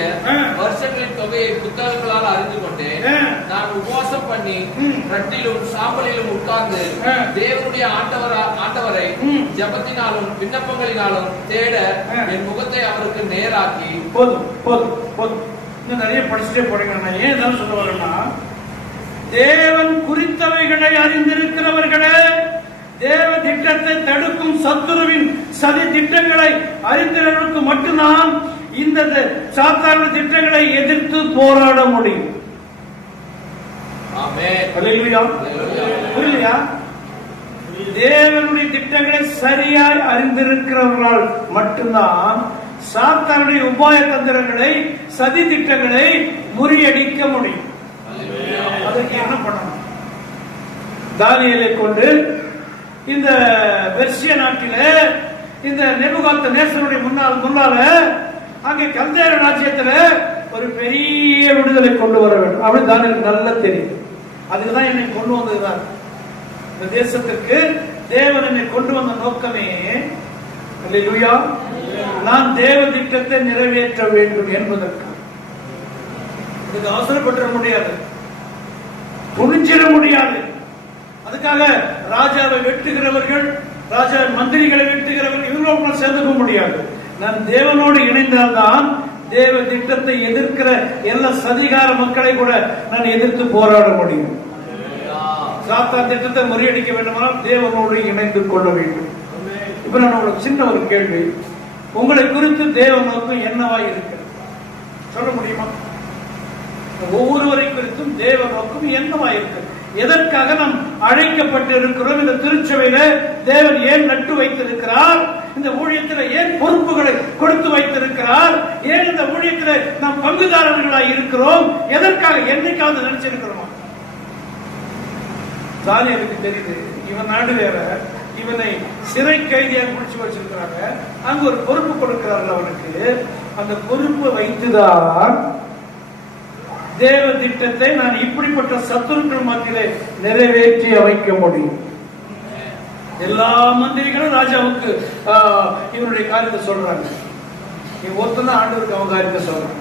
வருஷங்களின் தொகையை புத்தகங்களால் அறிந்து கொண்டேன். நான் உபவாசம் பண்ணி ரட்டிலும் சாம்பலிலும் உட்கார்ந்து தேவனுடைய ஆண்டவரை ஜபத்தினாலும் விண்ணப்பங்களினாலும் தேட என் முகத்தை அவருக்கு நேராக்கி. போதும் போதும் போதும், இன்னும் நிறைய படிச்சுட்டே போறீங்க. நான் ஏன் தான் சொல்ல வரேன்னா, தேவன் குறித்தவைகளை அறிந்திருக்கிறவர்களே, தேவ திட்டத்தை தடுக்கும் சத்துருவின் சதி திட்டங்களை அறிந்தவர்களுக்கு மட்டும்தான் இந்த சாத்தான திட்டங்களை எதிர்த்து போராட முடியும். புரியலையா? தேவனுடைய திட்டங்களை சரியாய் அறிந்திருக்கிறவர்களால் மட்டும்தான் சாத்தானுடைய உபாய தந்திரங்களை சதி திட்டங்களை முறியடிக்க முடியும். அதற்கு என்ன பண்ணணும்? தானியேலை கொண்டு இந்த பெர்சிய நாட்டிலே இந்த நேபுகாத்நேசருடைய முன்னால அங்கே கல்தேய ராஜ்யத்துல ஒரு பெரிய விடுதலை கொண்டு வர வேண்டும் அப்படின்னு தானியேலுக்கு நல்லா தெரியும். அதுக்குதான் என்னை கொண்டு வந்ததுதான். இந்த தேசத்திற்கு தேவன் என்னை கொண்டு வந்த நோக்கமே, அல்லேலூயா, நான் தேவ திட்டத்தை நிறைவேற்ற வேண்டும் என்பதற்கு. இதுக்கு அவசரப்பட முடியாது, துணிஞ்சிட முடியாது. அதுக்காக ராஜாவை வெட்டுகிறவர்கள், ராஜா மந்திரிகளை வெட்டுகிறவர்கள் இவங்களோட சேர்ந்துக்க முடியாது. நான் தேவனோடு இணைந்தால்தான் தேவ திட்டத்தை எதிர்க்கிற எல்லா சதிகார மக்களை கூட நான் எதிர்த்து போராட முடியும். சாத்தான் திட்டத்தை முறியடிக்க வேண்டுமானால் தேவனோடு இணைந்து கொள்ள வேண்டும். இப்ப நான் உங்களுக்கு சின்ன ஒரு கேள்வி, உங்களை குறித்து தேவ நோக்கம் என்னவாய் இருக்கிறது சொல்ல முடியுமா? ஒவ்வொருவரை குறித்தும் தேவ நோக்கம் என்னவாய் இருக்கிறது? எதற்காக நாம் அழைக்கப்பட்டு இருக்கிறோம்? இந்த திருச்சபையில தேவன் ஏன் நட்டு வைத்திருக்கிறார்? இந்த ஊழியத்தில் ஏன் பொறுப்புகளை கொடுத்து வைத்திருக்கிறார்? ஏன் இந்த ஊழியத்தில் நாம் பங்குதாரர்களாக இருக்கிறோம்? எதற்காக? என்னைக்காவது நினைச்சிருக்கிறோம்? தானியேலுக்கு தெரியுது, இவன் நாடு வேற, இவனை சிறை கைதியாக முடிச்சு வச்சிருக்கிறாங்க, அங்க ஒரு பொறுப்பு கொடுக்கிறார்கள் அவனுக்கு. அந்த பொறுப்பை வைத்துதான் தேவ திட்டத்தை நான் இப்படிப்பட்ட சத்துருக்கள் மத்தியிலே நிறைவேற்றி வைக்க முடியும். எல்லா மந்திரிகளும் ராஜாவுக்கு இவனுடைய காரியத்தை சொல்றாங்க, நீ ஒருத்ததான் ஆண்டவருக்கு அவன் காரியத்தை சொல்றான்.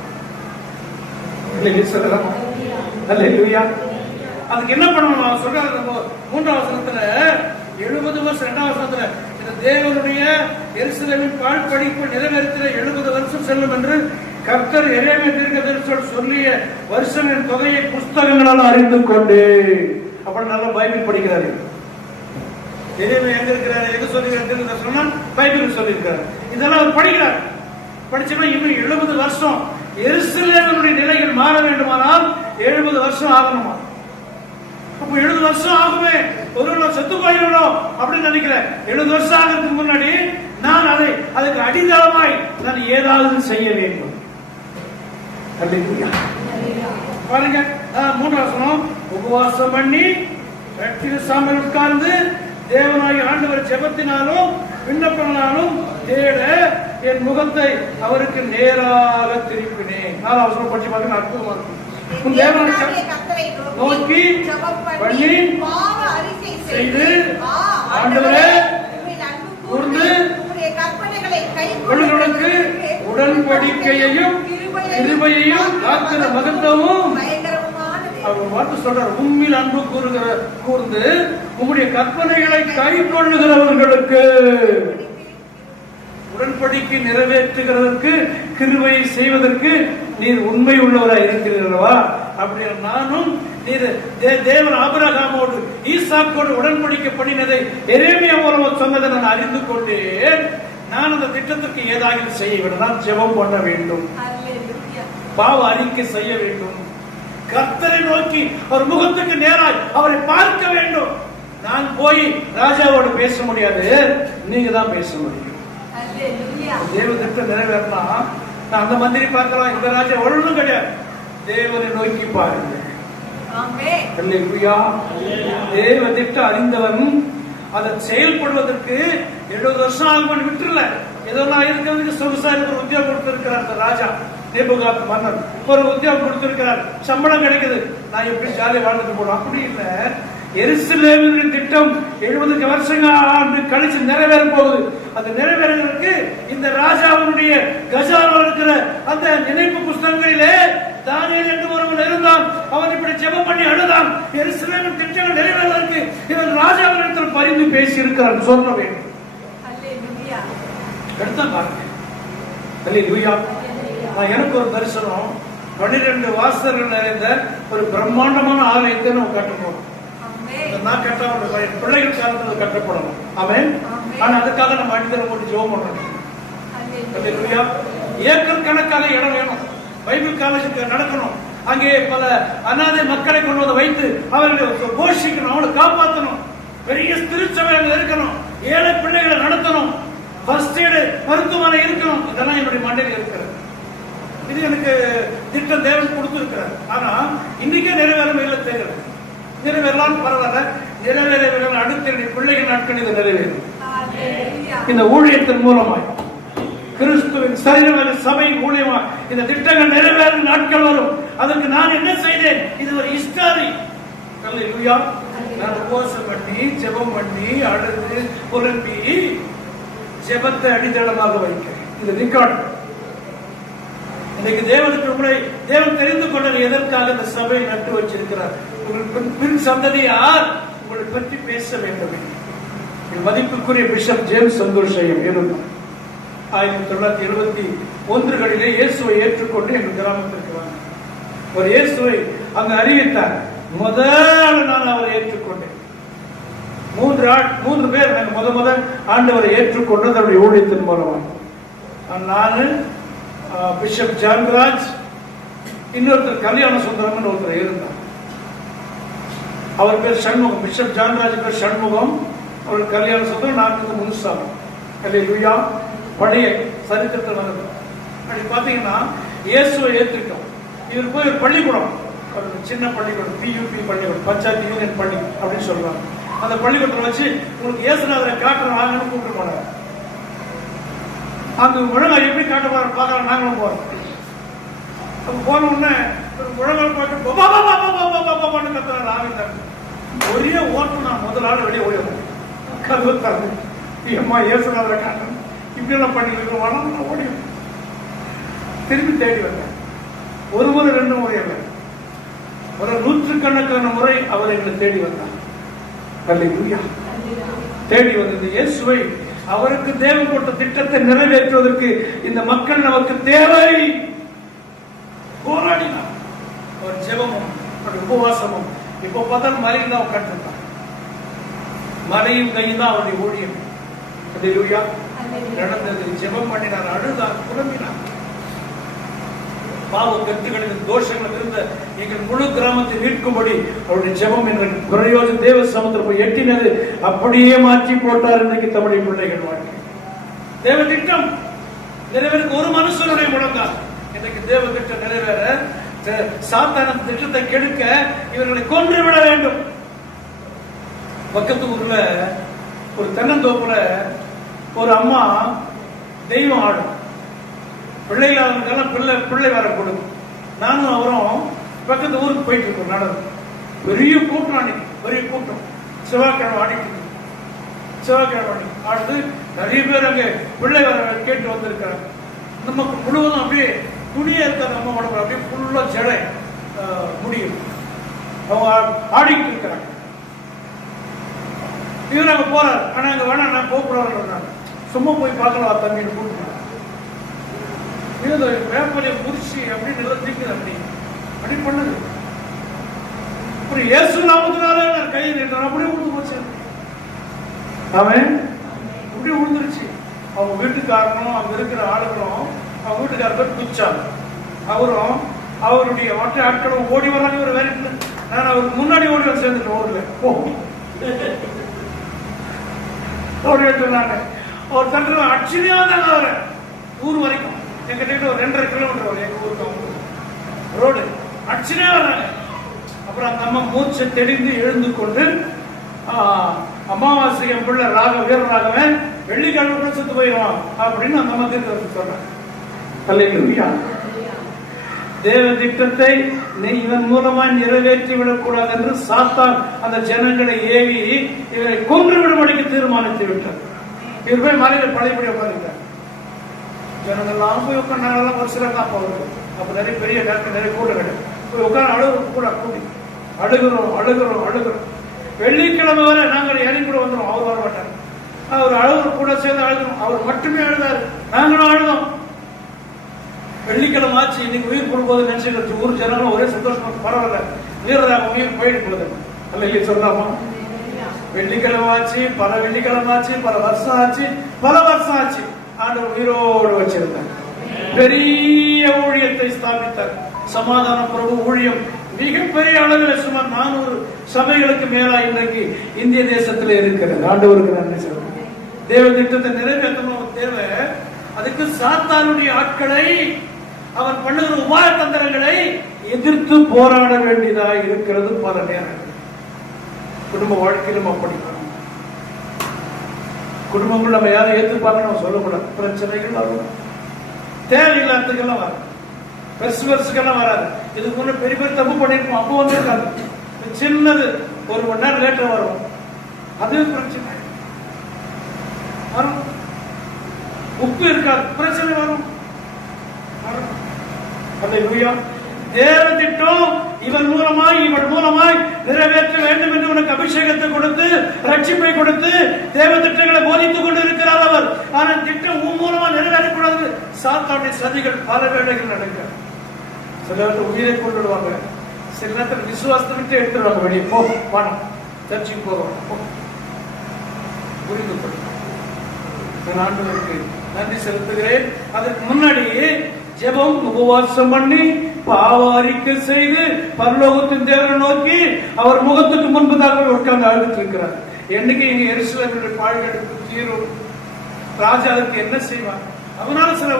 அதுக்கு என்ன பண்ணணும் சொல்றாரு 3ஆம் வசனத்துல, 70 வருஷம் 2ஆம் வசனத்துல, இந்த தேவனுடைய எருசலேமின் பால் படிப்பு நிறைவேற்ற 70 வருஷம் செல்லும் என்று கர்த்தர் எரேமியா தீர்க்கதரிசியோடு சொல்லிய வருஷங்களின் தொகையை புஸ்தகங்களால் அறிந்து கொண்டு. அப்படி நல்லா பைபிள் படிக்கிறாரு. எரேமியா எங்க இருக்கிறாரு, எங்க சொல்லிருக்காரு? பைபிள் சொல்லியிருக்காரு. இதெல்லாம் அவர் படிக்கிறார். படிச்சோம்னா இன்னும் 70 வருஷம் எருசலேமினுடைய நிலைகள் மாற வேண்டுமானால் 70 வருஷம் ஆகணுமா? அப்ப 70 வருஷம் ஆகுமே, ஒரு செத்து போயிடணும் அப்படின்னு நினைக்கிறேன். 70 வருஷம் ஆகிறதுக்கு முன்னாடி நான் அதுக்கு அடித்தளமாய் நான் ஏதாவது செய்ய வேண்டும். பாருங்க 3ஆம் வசனம், உபவாசம் பண்ணி சாம்பல் உட்கார்ந்து தேவனாகி ஆண்டவர் ஜெபத்தினாலும் விண்ணப்பங்களாலும் தேட என் முகத்தை அவருக்கு நேராக திருப்பினேன். 4ஆம் வசனம் படிச்சு பாருங்க, அற்புதமா இருக்கும். நோக்கி பண்ணி செய்து ஆண்டவரே கூர்ந்து உடனுக்கு உடன்படிக்கையையும் கிருபையையும் காக்கிற மகத்துவமும் அவர் வார்த்தை சொல்றார், உம்மில் அன்பு கூர்ந்து உம்முடைய கற்பனைகளை கை கொள்ளுகிறவர்களுக்கு உடன்படிக்கை நிறைவேற்றுகிறதற்கு கிருபையை செய்வதற்கு நீர் உண்மை உள்ளவராக இருக்கிறீர்களா? அப்படி நானும் நீர் தேவன் ஆபிரகாமோடு ஈசாக்கோடு உடன்படிக்கை பண்ணினதை எரேமியா மூலம் சொன்னதை நான் அறிந்து கொண்டேன். நான் அந்த திட்டத்திற்கு ஏதாவது செய்ய வேண்டும். நான் ஜெபம் பண்ண வேண்டும், பாவ அறிக்கை செய்ய வேண்டும், கர்த்தரை நோக்கி அவர் முகத்துக்கு நேராய் அவரை பார்க்க வேண்டும். நான் போய் ராஜாவோடு பேச முடியாது, நீங்க தான் பேச முடியும். தேவ திட்டம் நிறைவேறனா நான் அந்த மந்திரி பார்க்கலாம், இந்த ராஜா ஒன்றும் கிடையாது. தேவனை நோக்கி பாருங்க. தேவ திட்டம் அறிந்தவன் அதை செயல்படுவதற்கு 70 வருஷம் ஆகும் விட்டுல. ஏதோ நான் இருக்கிறதுக்கு சொகுசா இருக்கிற உத்தியோகம் கொடுத்திருக்கிறார் அந்த ராஜா நேபுகாத் மன்னர், ஒரு உத்தியோகம் கொடுத்திருக்கிறார், சம்பளம் கிடைக்குது, நான் எப்படி ஜாலியா வாழ்ந்துட்டு போனோம். அப்படி இல்லை. எருசலேமின் திட்டம் 70 வருஷங்கள் கழிச்சு நிறைவேற போகுது. அது நிறைவேறதுக்கு இந்த ராஜாவினுடைய கஜானா இருக்கிற அந்த நினைப்பு புஸ்தகங்களிலே தானியேல் என்று ஒருவன் இருந்தான். அவன் இப்படி ஜெபம் பண்ணி அழுதான். எருசலேமின் திட்டங்கள் நிறைவேறுவதற்கு இவன் ராஜாவினிடத்தில் பரிந்து பேசி இருக்கிறான், சொல்ல வேண்டும். எனக்கு ஒரு தரிசனம், 12 வாசகர்கள் நிறைந்த ஒரு பிரம்மாண்டமான ஆலயத்தை நம்ம கட்டணும். நான் கட்ட பிள்ளைகள் காலத்தில் கட்டப்படணும். அவன் ஆனா அதுக்காக நம்ம அடித்தரம் போட்டு ஜெபம் பண்ணணும். ஏக்கர் கணக்காக இடம் வேணும். பைபிள் காலேஜுக்கு நடக்கணும். அங்கே பல அனாதை மக்களை கொண்டு வந்து வைத்து அவர்களை போஷிக்கணும், அவங்களை காப்பாற்றணும். பெரிய திருச்சபை அங்க இருக்கணும். ஏழை பிள்ளைகளை நடத்தணும். ஃபர்ஸ்ட் எய்டு மருத்துவமனை இருக்கணும். இதெல்லாம் என்னுடைய மண்டையில் இருக்கிறது. இது எனக்கு திட்டம் தேவன் கொடுத்திருக்கிறார். ஆனா இன்னைக்கே நிறைவேறும் இல்லை தெரியாது. நிறைவேறலாம் பரவாயில்ல, நிறைவேற அடுத்த பிள்ளைகள் நாட்கள் இது நிறைவேறும். இந்த ஊழியத்தின் மூலமாய் கிறிஸ்துவின் சரீரமான சபை மூலியமா இந்த திட்டங்கள் நிறைவேறும் நாட்கள் வரும். அதற்கு நான் என்ன செய்தேன்? இது ஒரு ஹிஸ்டரி. அல்லேலூயா. நான் உபவாசம் பண்ணி ஜெபம் பண்ணி அழுது புலம்பி ஜெபத்தை அடித்தளமாக வைக்கிறேன். இது ரெக்கார்ட். இன்னைக்கு தேவனுக்கு உங்களை தேவன் தெரிந்து கொண்டது எதற்காக இந்த சபையை நட்டு வச்சிருக்கிறார். உங்கள் பின் சந்ததியார் உங்களை பற்றி பேச வேண்டும். மதிப்புக்குரிய பிஷப் ஜேம்ஸ் சந்தோஷம் இருந்தார். 1971 இயேசுவை ஏற்றுக்கொண்டு எங்கள் கிராமத்திற்கு வந்தார். ஒரு இயேசுவை அங்க அறிவித்தார். முதல் நான் அவரை ஏற்றுக்கொண்டேன். 3 பேர் முதல் ஆண்டவரை ஏற்றுக்கொண்டது அவருடைய ஊழியத்தின் மூலமாக. நானு, பிஷப் ஜான்ராஜ், இன்னொருத்தர் கல்யாண சுந்தரம் ஒருத்தர் இருந்தார். அவர் பேர் சண்முகம். பிஷப் ஜான்ராஜ் பேர் சண்முகம். அவர் கல்யாண சொந்தம். நான் முனுசாமி. அல்லேலூயா. பழைய சரித்திரத்தில் வந்தது. அப்படி பார்த்தீங்கன்னா இயேசுவை ஏற்றுட்டோம். இவர் போய் ஒரு பள்ளிக்கூடம், ஒரு சின்ன பள்ளிக்கூடம், PUP பள்ளிக்கூடம், பஞ்சாயத்து யூனியன் பள்ளி அப்படின்னு சொல்றாங்க. அந்த பள்ளிக்கூடத்தில் வச்சு உங்களுக்கு இயேசுநாதரை காட்டுறாங்கன்னு கூப்பிட்டு போனாங்க. அங்க முழங்கால் எப்படி காட்ட போற பார்க்கலாம். நாங்களும் போறோம். போன உடனே முழங்கால் பார்த்து கத்துறாரு ஆவிந்தாங்க. ஒரே ஓட்டம். நான் முதல் ஆள் வெளியே ஓடி வந்தேன். கதவு தரது அம்மா இயேசுநாதரை காட்டணும் இப்படி எல்லாம் பண்ணிட்டு நான் ஓடி திரும்பி தேடி வந்தேன். ஒரு முறை 2 முறை அல்ல, ஒரு 100கணக்கான முறை அவர் எங்களை தேடி வந்தார். அல்லேலூயா. தேடி வந்தது இயேசுவை, அவருக்கு தேவன் போட்ட திட்டத்தை நிறைவேற்றுவதற்கு இந்த மக்கள் நமக்கு தேவை. போராடினார். அவர் ஜெபமும் உபவாசமும். இப்போ பார்த்தா மலையில் தான் உட்காந்துருந்தார். மலையும் கையும் தான் அவருடைய ஊழியம். அல்லேலூயா. நடந்தது. ஜெபம் பண்ணினார், அழுதார், புலம்பினார். பாவ கத்துகளின் தோஷங்கள் இருந்த எங்கள் முழு கிராமத்தை மீட்கும்படி அவருடைய ஜெபம் என்ற பிரயோஜன தேவ சமுத்திரம் போய் எட்டினது. அப்படியே மாற்றி போட்டார் இன்றைக்கு தமிழ் பிள்ளைகள் வாழ்க்கை. தேவ திட்டம் நிறைவேறுக்கு ஒரு மனுஷனுடைய முழங்கால். இன்றைக்கு தேவ திட்டம் நிறைவேற சாத்தான திட்டத்தை கெடுக்க இவர்களை கொன்று விட வேண்டும். பக்கத்து ஊர்ல ஒரு தென்னந்தோப்புல ஒரு அம்மா தெய்வம் ஆடும். பிள்ளைகளாக பிள்ளை வர கொடுக்கும். நானும் அவரும் பக்கத்து ஊருக்கு போயிட்டு இருக்கோம். நடந்து பெரிய கூட்டம், அன்னைக்கு பெரிய கூட்டம். செவ்வாய்க்கிழமை ஆடிட்டு செவ்வாய்க்கிழமை ஆடுது. நிறைய பேர் அங்கே பிள்ளை வர கேட்டு வந்திருக்கிறாங்க. நமக்கு முழுவதும் அப்படியே துணியா இருக்காது. அம்மா உடம்பு அப்படியே ஃபுல்லா ஜடை முடியும். அவங்க ஆடிக்கிட்டு இருக்கிறாங்க. இவர் அங்க போறாரு. ஆனா அங்க வேணா நான் போறாரு. சும்மா போய் பார்க்கலாம் தம்பின்னு கூப்பிட்டு வேப்பலையை குறிச்சி அப்படின்னு தீக்குது. அப்படி பண்ணுது. அப்புறம் இயேசு நாமத்தினால கையை நீட்டான். அப்படியே விழுந்து போச்சு. அவன் அப்படியே விழுந்துருச்சு. அவங்க வீட்டுக்காரனும் அங்க இருக்கிற ஆளுகளும் அவங்க வீட்டுக்காரர் குச்சாங்க. அவரும் அவருடைய மற்ற ஆட்களும் ஓடி வர்றாங்க. ஒரு வேலை நான் அவருக்கு முன்னாடி ஓடி வந்து சேர்ந்துட்டேன். ஊர்ல ஓடி வச்சிருந்தாங்க. அவர் தட்டு அச்சுமையா தான் அவரை ஊர் வரைக்கும் எங்கிட்ட ஒரு 2.5 கிலோமீட்டர் வரும். எங்க ஊருக்கு ரோடு அடிச்சுனே வர்றாங்க. அப்புறம் அந்த அம்மா மூச்சை தெளிந்து எழுந்து கொண்டு அமாவாசை என் பிள்ளை வீரராகவன் வெள்ளிக்கிழமை செத்து போயிடுவான் அப்படின்னு அந்த அம்மா தீர்த்து சொல்றாங்க. அல்லேலூயா. தேவ திட்டத்தை இவன் மூலமா நிறைவேற்றி விடக்கூடாது என்று சாத்தான் அந்த ஜனங்களை ஏவி இவரை கொன்று விடும்படிக்கு தீர்மானித்து விட்டார். இவர் போய் மலையில பழையபடி உட்காந்துட்டார். ஜனங்கள்லாம் போய் உட்காந்து ஒரு சிலர் தான் போகிறது. அப்ப நிறைய பெரிய டாக்டர் நிறைய கூட்டம் போய் உட்காந்து அழுகுறோம். கூட கூடி அழுகுறோம். வெள்ளிக்கிழமை வரை நாங்கள் இறங்கி கூட வந்துடும். அவர் வர மாட்டார். அவர் அழுகுற கூட சேர்ந்து அழுகிறோம். அவர் மட்டுமே அழுதாரு. நாங்களும் அழுதோம். வெள்ளிக்கிழமை ஆச்சு. இன்னைக்கு உயிர் கொடுப்பது நினைச்சு ஊர் ஜனங்களும் ஒரே சந்தோஷமா பரவாயில்ல வீரராக உயிர் போயிட்டு போகுது. அல்ல இல்லையே சொல்லாமா? வெள்ளிக்கிழமை ஆச்சு, பல வெள்ளிக்கிழமை ஆச்சு, பல வருஷம் ஆச்சு. ஆண்டவர் உயிரோடு வச்சிருந்தார். பெரிய ஊழியத்தை ஸ்தாபித்தார். சமாதான பிரபு ஊழியம் மிகப்பெரிய அளவில் சுமார் 400 சபைகளுக்கு மேலா இன்றைக்கு இந்திய தேசத்தில் இருக்கிறது. ஆண்டவருக்கு நன்றி சொல்றேன். தேவ திட்டத்தை நிறைவேற்றணும் தேவை. அதுக்கு சாத்தானுடைய ஆட்களை அவன் பண்ணுகிற உபாய தந்திரங்களை எதிர்த்து போராட வேண்டியதா இருக்கிறது. பல நேரங்கள் குடும்ப வாழ்க்கையிலும் அப்படி. குடும்பங்கள் நம்ம யாரும் ஏற்றுப்பாங்க நம்ம சொல்லக்கூடாது. பிரச்சனைகள் வரும். தேவையில்லாததுக்கெல்லாம் வரும். பெருசுக்கெல்லாம் வராது. இதுக்கு முன்ன பெரிய பெரிய தப்பு பண்ணிருப்போம். அப்போ வந்து இருக்காது. சின்னது 1 மணி நேரம் லேட்டா வரும். அது பிரச்சனை வரும். உப்பு இருக்காது, பிரச்சனை வரும். தேவ திட்டம் இவள் மூலமாய் நிறைவேற்ற வேண்டும் என்று உனக்கு அபிஷேகத்தை கொடுத்து ரட்சிப்பை கொடுத்து தேவ திட்டங்களை போதித்துக் கொண்டு இருக்கிறார் அவர். ஆனால் திட்டம் மூலமா நிறைவேறக்கூடாது. சாத்தானுடைய சதிகள் பல வேளைகள் நடக்க. சில நேரத்தில் உயிரை கொண்டுடுவாங்க. சில நேரத்தில் விசுவாசத்தை விட்டு எடுத்துருவாங்க. வெளியே பணம் சர்ச்சைக்கு போறோம். புரிந்து கொள்ளும். நான் ஆண்டவருக்கு நன்றி செலுத்துகிறேன். அதற்கு முன்னாடி ஜெபம் உபவாசம் பண்ணி பாவ அறிக்கை செய்து பரலோகத்தின் தேவனை நோக்கி அவர் முகத்துக்கு முன்பதாக உட்கார்ந்து அழுதுட்டு இருக்கிறார். என்னைக்கு இங்க எருசலேமுடைய பாழ்கெடுப்பு தீரும், ராஜா அதுக்கு என்ன செய்வார்? அவனால சில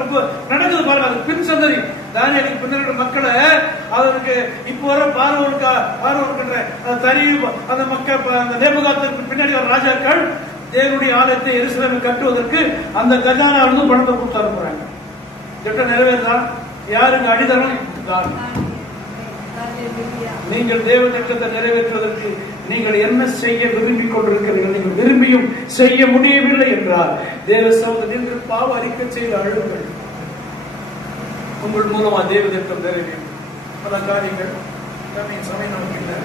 நடக்குது பாருங்க. அது பின் சந்ததி தானியேலுக்கு பின்னாடி மக்களை அவருக்கு இப்ப வர பார்வோனுக்கு தறி அந்த மக்கள் அந்த நேபுகாத்நேசருக்கு பின்னாடி வர ராஜாக்கள் தேவனுடைய ஆலயத்தை எருசலேமை கட்டுவதற்கு அந்த கஜானாவிலிருந்து பணத்தை கொடுத்து அனுப்புறாங்க. திட்டம் நிறைவேறா? யாருக்கு அடித்தரம்? நீங்கள் தேவ திட்டத்தை நிறைவேற்றுவதற்கு நீங்கள் என்ன செய்ய விரும்பிக் கொண்டிருக்கிறீர்கள்? நீங்கள் விரும்பியும் செய்ய முடியவில்லை என்றால் தேவ சமூகத்தில் பாவ அறிக்கை செய்து அழுங்கள். உங்கள் மூலமா தேவ திட்டம் நிறைவேறும். பல காரியங்கள் சமயம் நமக்கு இல்லை.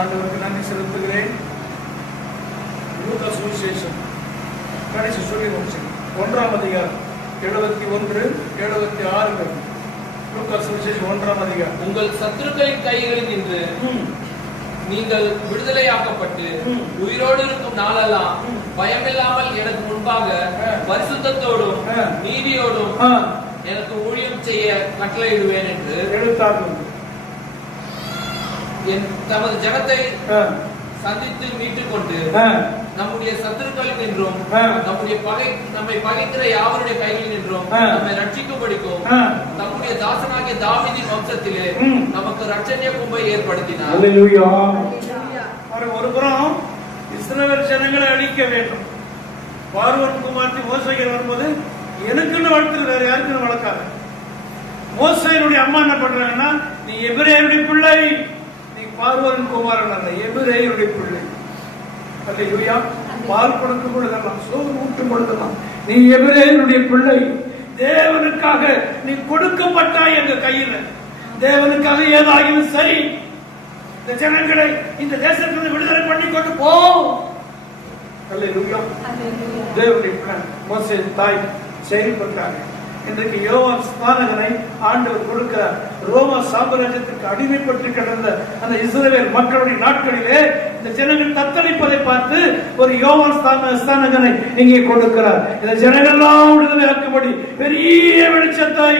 ஆண்டவருக்கு நன்றி செலுத்துகிறேன். லூக்கா சுவிசேஷம் கடைசி சொல்லி முடிச்சு 1ஆம் அதிகாரம் 71, 76. லூக்கா சுவிசேஷம் 1ஆம் அதிகாரம். உங்கள் சத்துருக்களின் கைகளில் நின்று நீங்கள் விடுதலையாக்கப்பட்டு உயிரோடு இருக்கும் நாளெல்லாம் பயமில்லாமல் எனக்கு முன்பாக பரிசுத்தத்தோடும் நீதியோடும் எனக்கு ஊழியம் செய்ய கட்டளையிடுவேன் என்று தமது ஜனத்தை சந்தித்து மீட்டுக் கொண்டு நம்முடைய சத்துருக்களில் நின்றும் நம்மை பகைக்கிற யாவருடைய கையில் நின்றும் நம்மை ரட்சிக்கும்படிக்கும் நம்முடைய தாசனாகிய தாவீதின் வம்சத்திலே நமக்கு ரட்சணிய கும்பை ஏற்படுத்தினார். ஒரு புறம் இஸ்ரவேல் ஜனங்களை அழிக்க வேண்டும். பார்வோன் குமார்த்தி மோசேயர் வரும்போது எனக்குன்னு வளர்த்து வேற யாருக்குன்னு வளர்க்காத. மோசேயருடைய அம்மா என்ன பண்றாங்கன்னா, நீ எபிரேயருடைய பிள்ளை, நீ பார்வோன் குமாரன் அல்ல, எபிரேயருடைய பிள்ளை. அல்லேலூயா. பால் கொடுக்கும் பொழுதெல்லாம், சோறு ஊட்டும் பொழுதெல்லாம் நீ எபிரேயருடைய பிள்ளை. தேவனுக்காக நீ கொடுக்கப்பட்டாய் எங்க கையில. தேவனுக்காக ஏதாகிலும் சரி, இந்த ஜனங்களை இந்த தேசத்திலிருந்து விடுதலை பண்ணி கொண்டு போ. அல்லேலூயா. தேவனுடைய பிளான் மோசே தாய் செயல்பட்டாங்க. இன்றைக்கு யோவான் ஸ்நானகனை ஆண்டவர் கொடுக்கிறார். ரோமா சாம்ராஜ்யத்திற்கு அடிமைப்பட்டு கிடந்த அந்த இஸ்ரவேல் மக்களுடைய நாட்களிலே இந்த ஜனங்கள் தத்தளிப்பதை பார்த்து ஒரு யோவான் ஸ்நானகனை இங்கே கொடுக்கிறார். இந்த ஜனங்கள்லாம் விடுதலையாக்கும்படி பெரிய வெளிச்சத்தை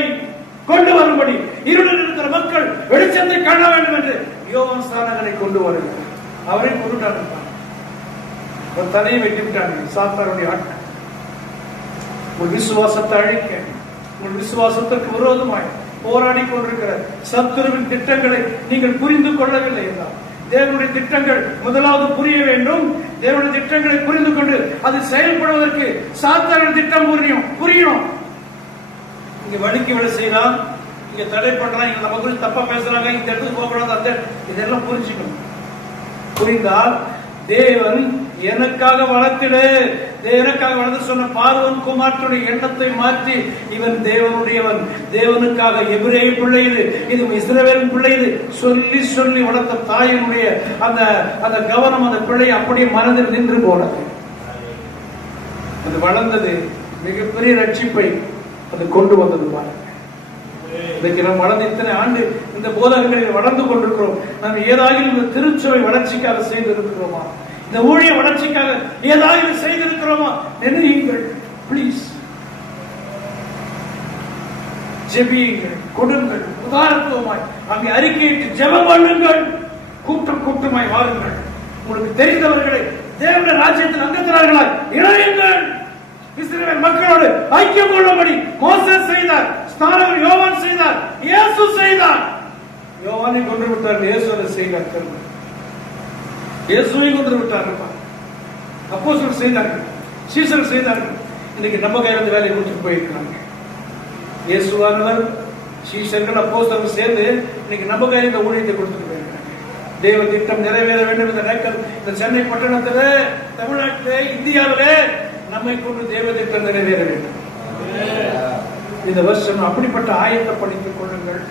கொண்டு வரும்படி, இருளில் இருக்கிற மக்கள் வெளிச்சத்தை காண வேண்டும் என்று யோவான் ஸ்நானகனை கொண்டு வருகிறார். அவரை கொண்டுட்டாங்க. ஒரு தலையை வெட்டி விட்டாங்க சாத்தானுடைய ஆட்கள். உங்கள் விசுவாசத்தை அழிக்க, உங்கள் விசுவாசத்திற்கு விரோதமாய் போராடி கொண்டிருக்கிற சத்துருவின் திட்டங்களை நீங்கள் புரிந்து கொள்ளவில்லை என்றால், தேவனுடைய திட்டங்கள் முதலாவது புரிய வேண்டும். தேவனுடைய திட்டங்களை புரிந்து கொண்டு அது செயல்படுவதற்கு சாத்தானின் திட்டம் புரியணும். இங்க வலிக்கு வேலை செய்யலாம், இங்க தடை பண்றாங்க, இங்க நம்ம குறித்து தப்பா பேசுறாங்க, இந்த இடத்துக்கு போகக்கூடாது, அந்த இதெல்லாம் புரிஞ்சுக்கணும். புரிந்தால் தேவன் எனக்காக வளர்த்திடு, எனக்காக வளர்த்து சொன்ன பார்வோன் குமாரனுடைய எண்ணத்தை மாற்றி இவன் தேவனுடையவன், தேவனுக்காக எபிரேய பிள்ளை இது இஸ்ரவேலின் பிள்ளை சொல்லி சொல்லி வளர்த்த தாயினுடைய அந்த அந்த கவனம் அந்த பிள்ளை அப்படியே மனதில் நின்று போனது. அது வளர்ந்தது, மிகப்பெரிய ரட்சிப்பை அது கொண்டு வந்தது. இன்னைக்கு நம்ம வளர்ந்து இத்தனை ஆண்டு இந்த போதகங்களில் வளர்ந்து கொண்டிருக்கிறோம். நாம் ஏதாவது இந்த திருச்சபை வளர்ச்சிக்காக செய்திருக்கிறோமா? இந்த ஊழிய வளர்ச்சிக்காக ஏதாவது செய்திருக்கிறோமா? நினைவுங்கள் ப்ளீஸ். ஜெபியுங்கள், கொடுங்கள், உதாரணத்துவமாய் அங்கே அறிக்கையிட்டு ஜெபம் பண்ணுங்கள், கூட்டம் கூட்டமாய் வாருங்கள். உங்களுக்கு தெரிந்தவர்களை தேவனுடைய ராஜ்யத்தில் அங்கத்தினர்களாய் இணையுங்கள். இஸ்ரவேல் மக்களோடு ஐக்கியம் கொள்ளும்படி மோசே செய்தார், ஸ்நானகர் யோவான் செய்தார், இயேசு செய்தார். யோவானை கொன்று விட்டார்கள், இயேசுவை செய்தார்கள். இயேசுவை கொன்று விட்டார்கள். அப்போஸ்தலர் செய்தார்கள், சீசர்கள் செய்தார்கள். இன்னைக்கு நம்ம கையில வேலையை முடிச்சு போயிருக்காங்க. இயேசுவானவர், சீசர்கள், அப்போஸ்தலர் சேர்ந்து இன்னைக்கு நம்ம கையில இந்த ஊழியத்தை கொடுத்துட்டு போயிருக்காங்க. தேவ திட்டம் நிறைவேற வேண்டும். இந்த சென்னை பட்டணத்திலே, தமிழ்நாட்டிலே, இந்தியாவிலே நம்மை கொண்டு தேவ திட்டம் நிறைவேற வேண்டும். இந்த வருஷம் அப்படிப்பட்ட ஆயத்தப்படுத்திக் கொள்ளுங்கள்.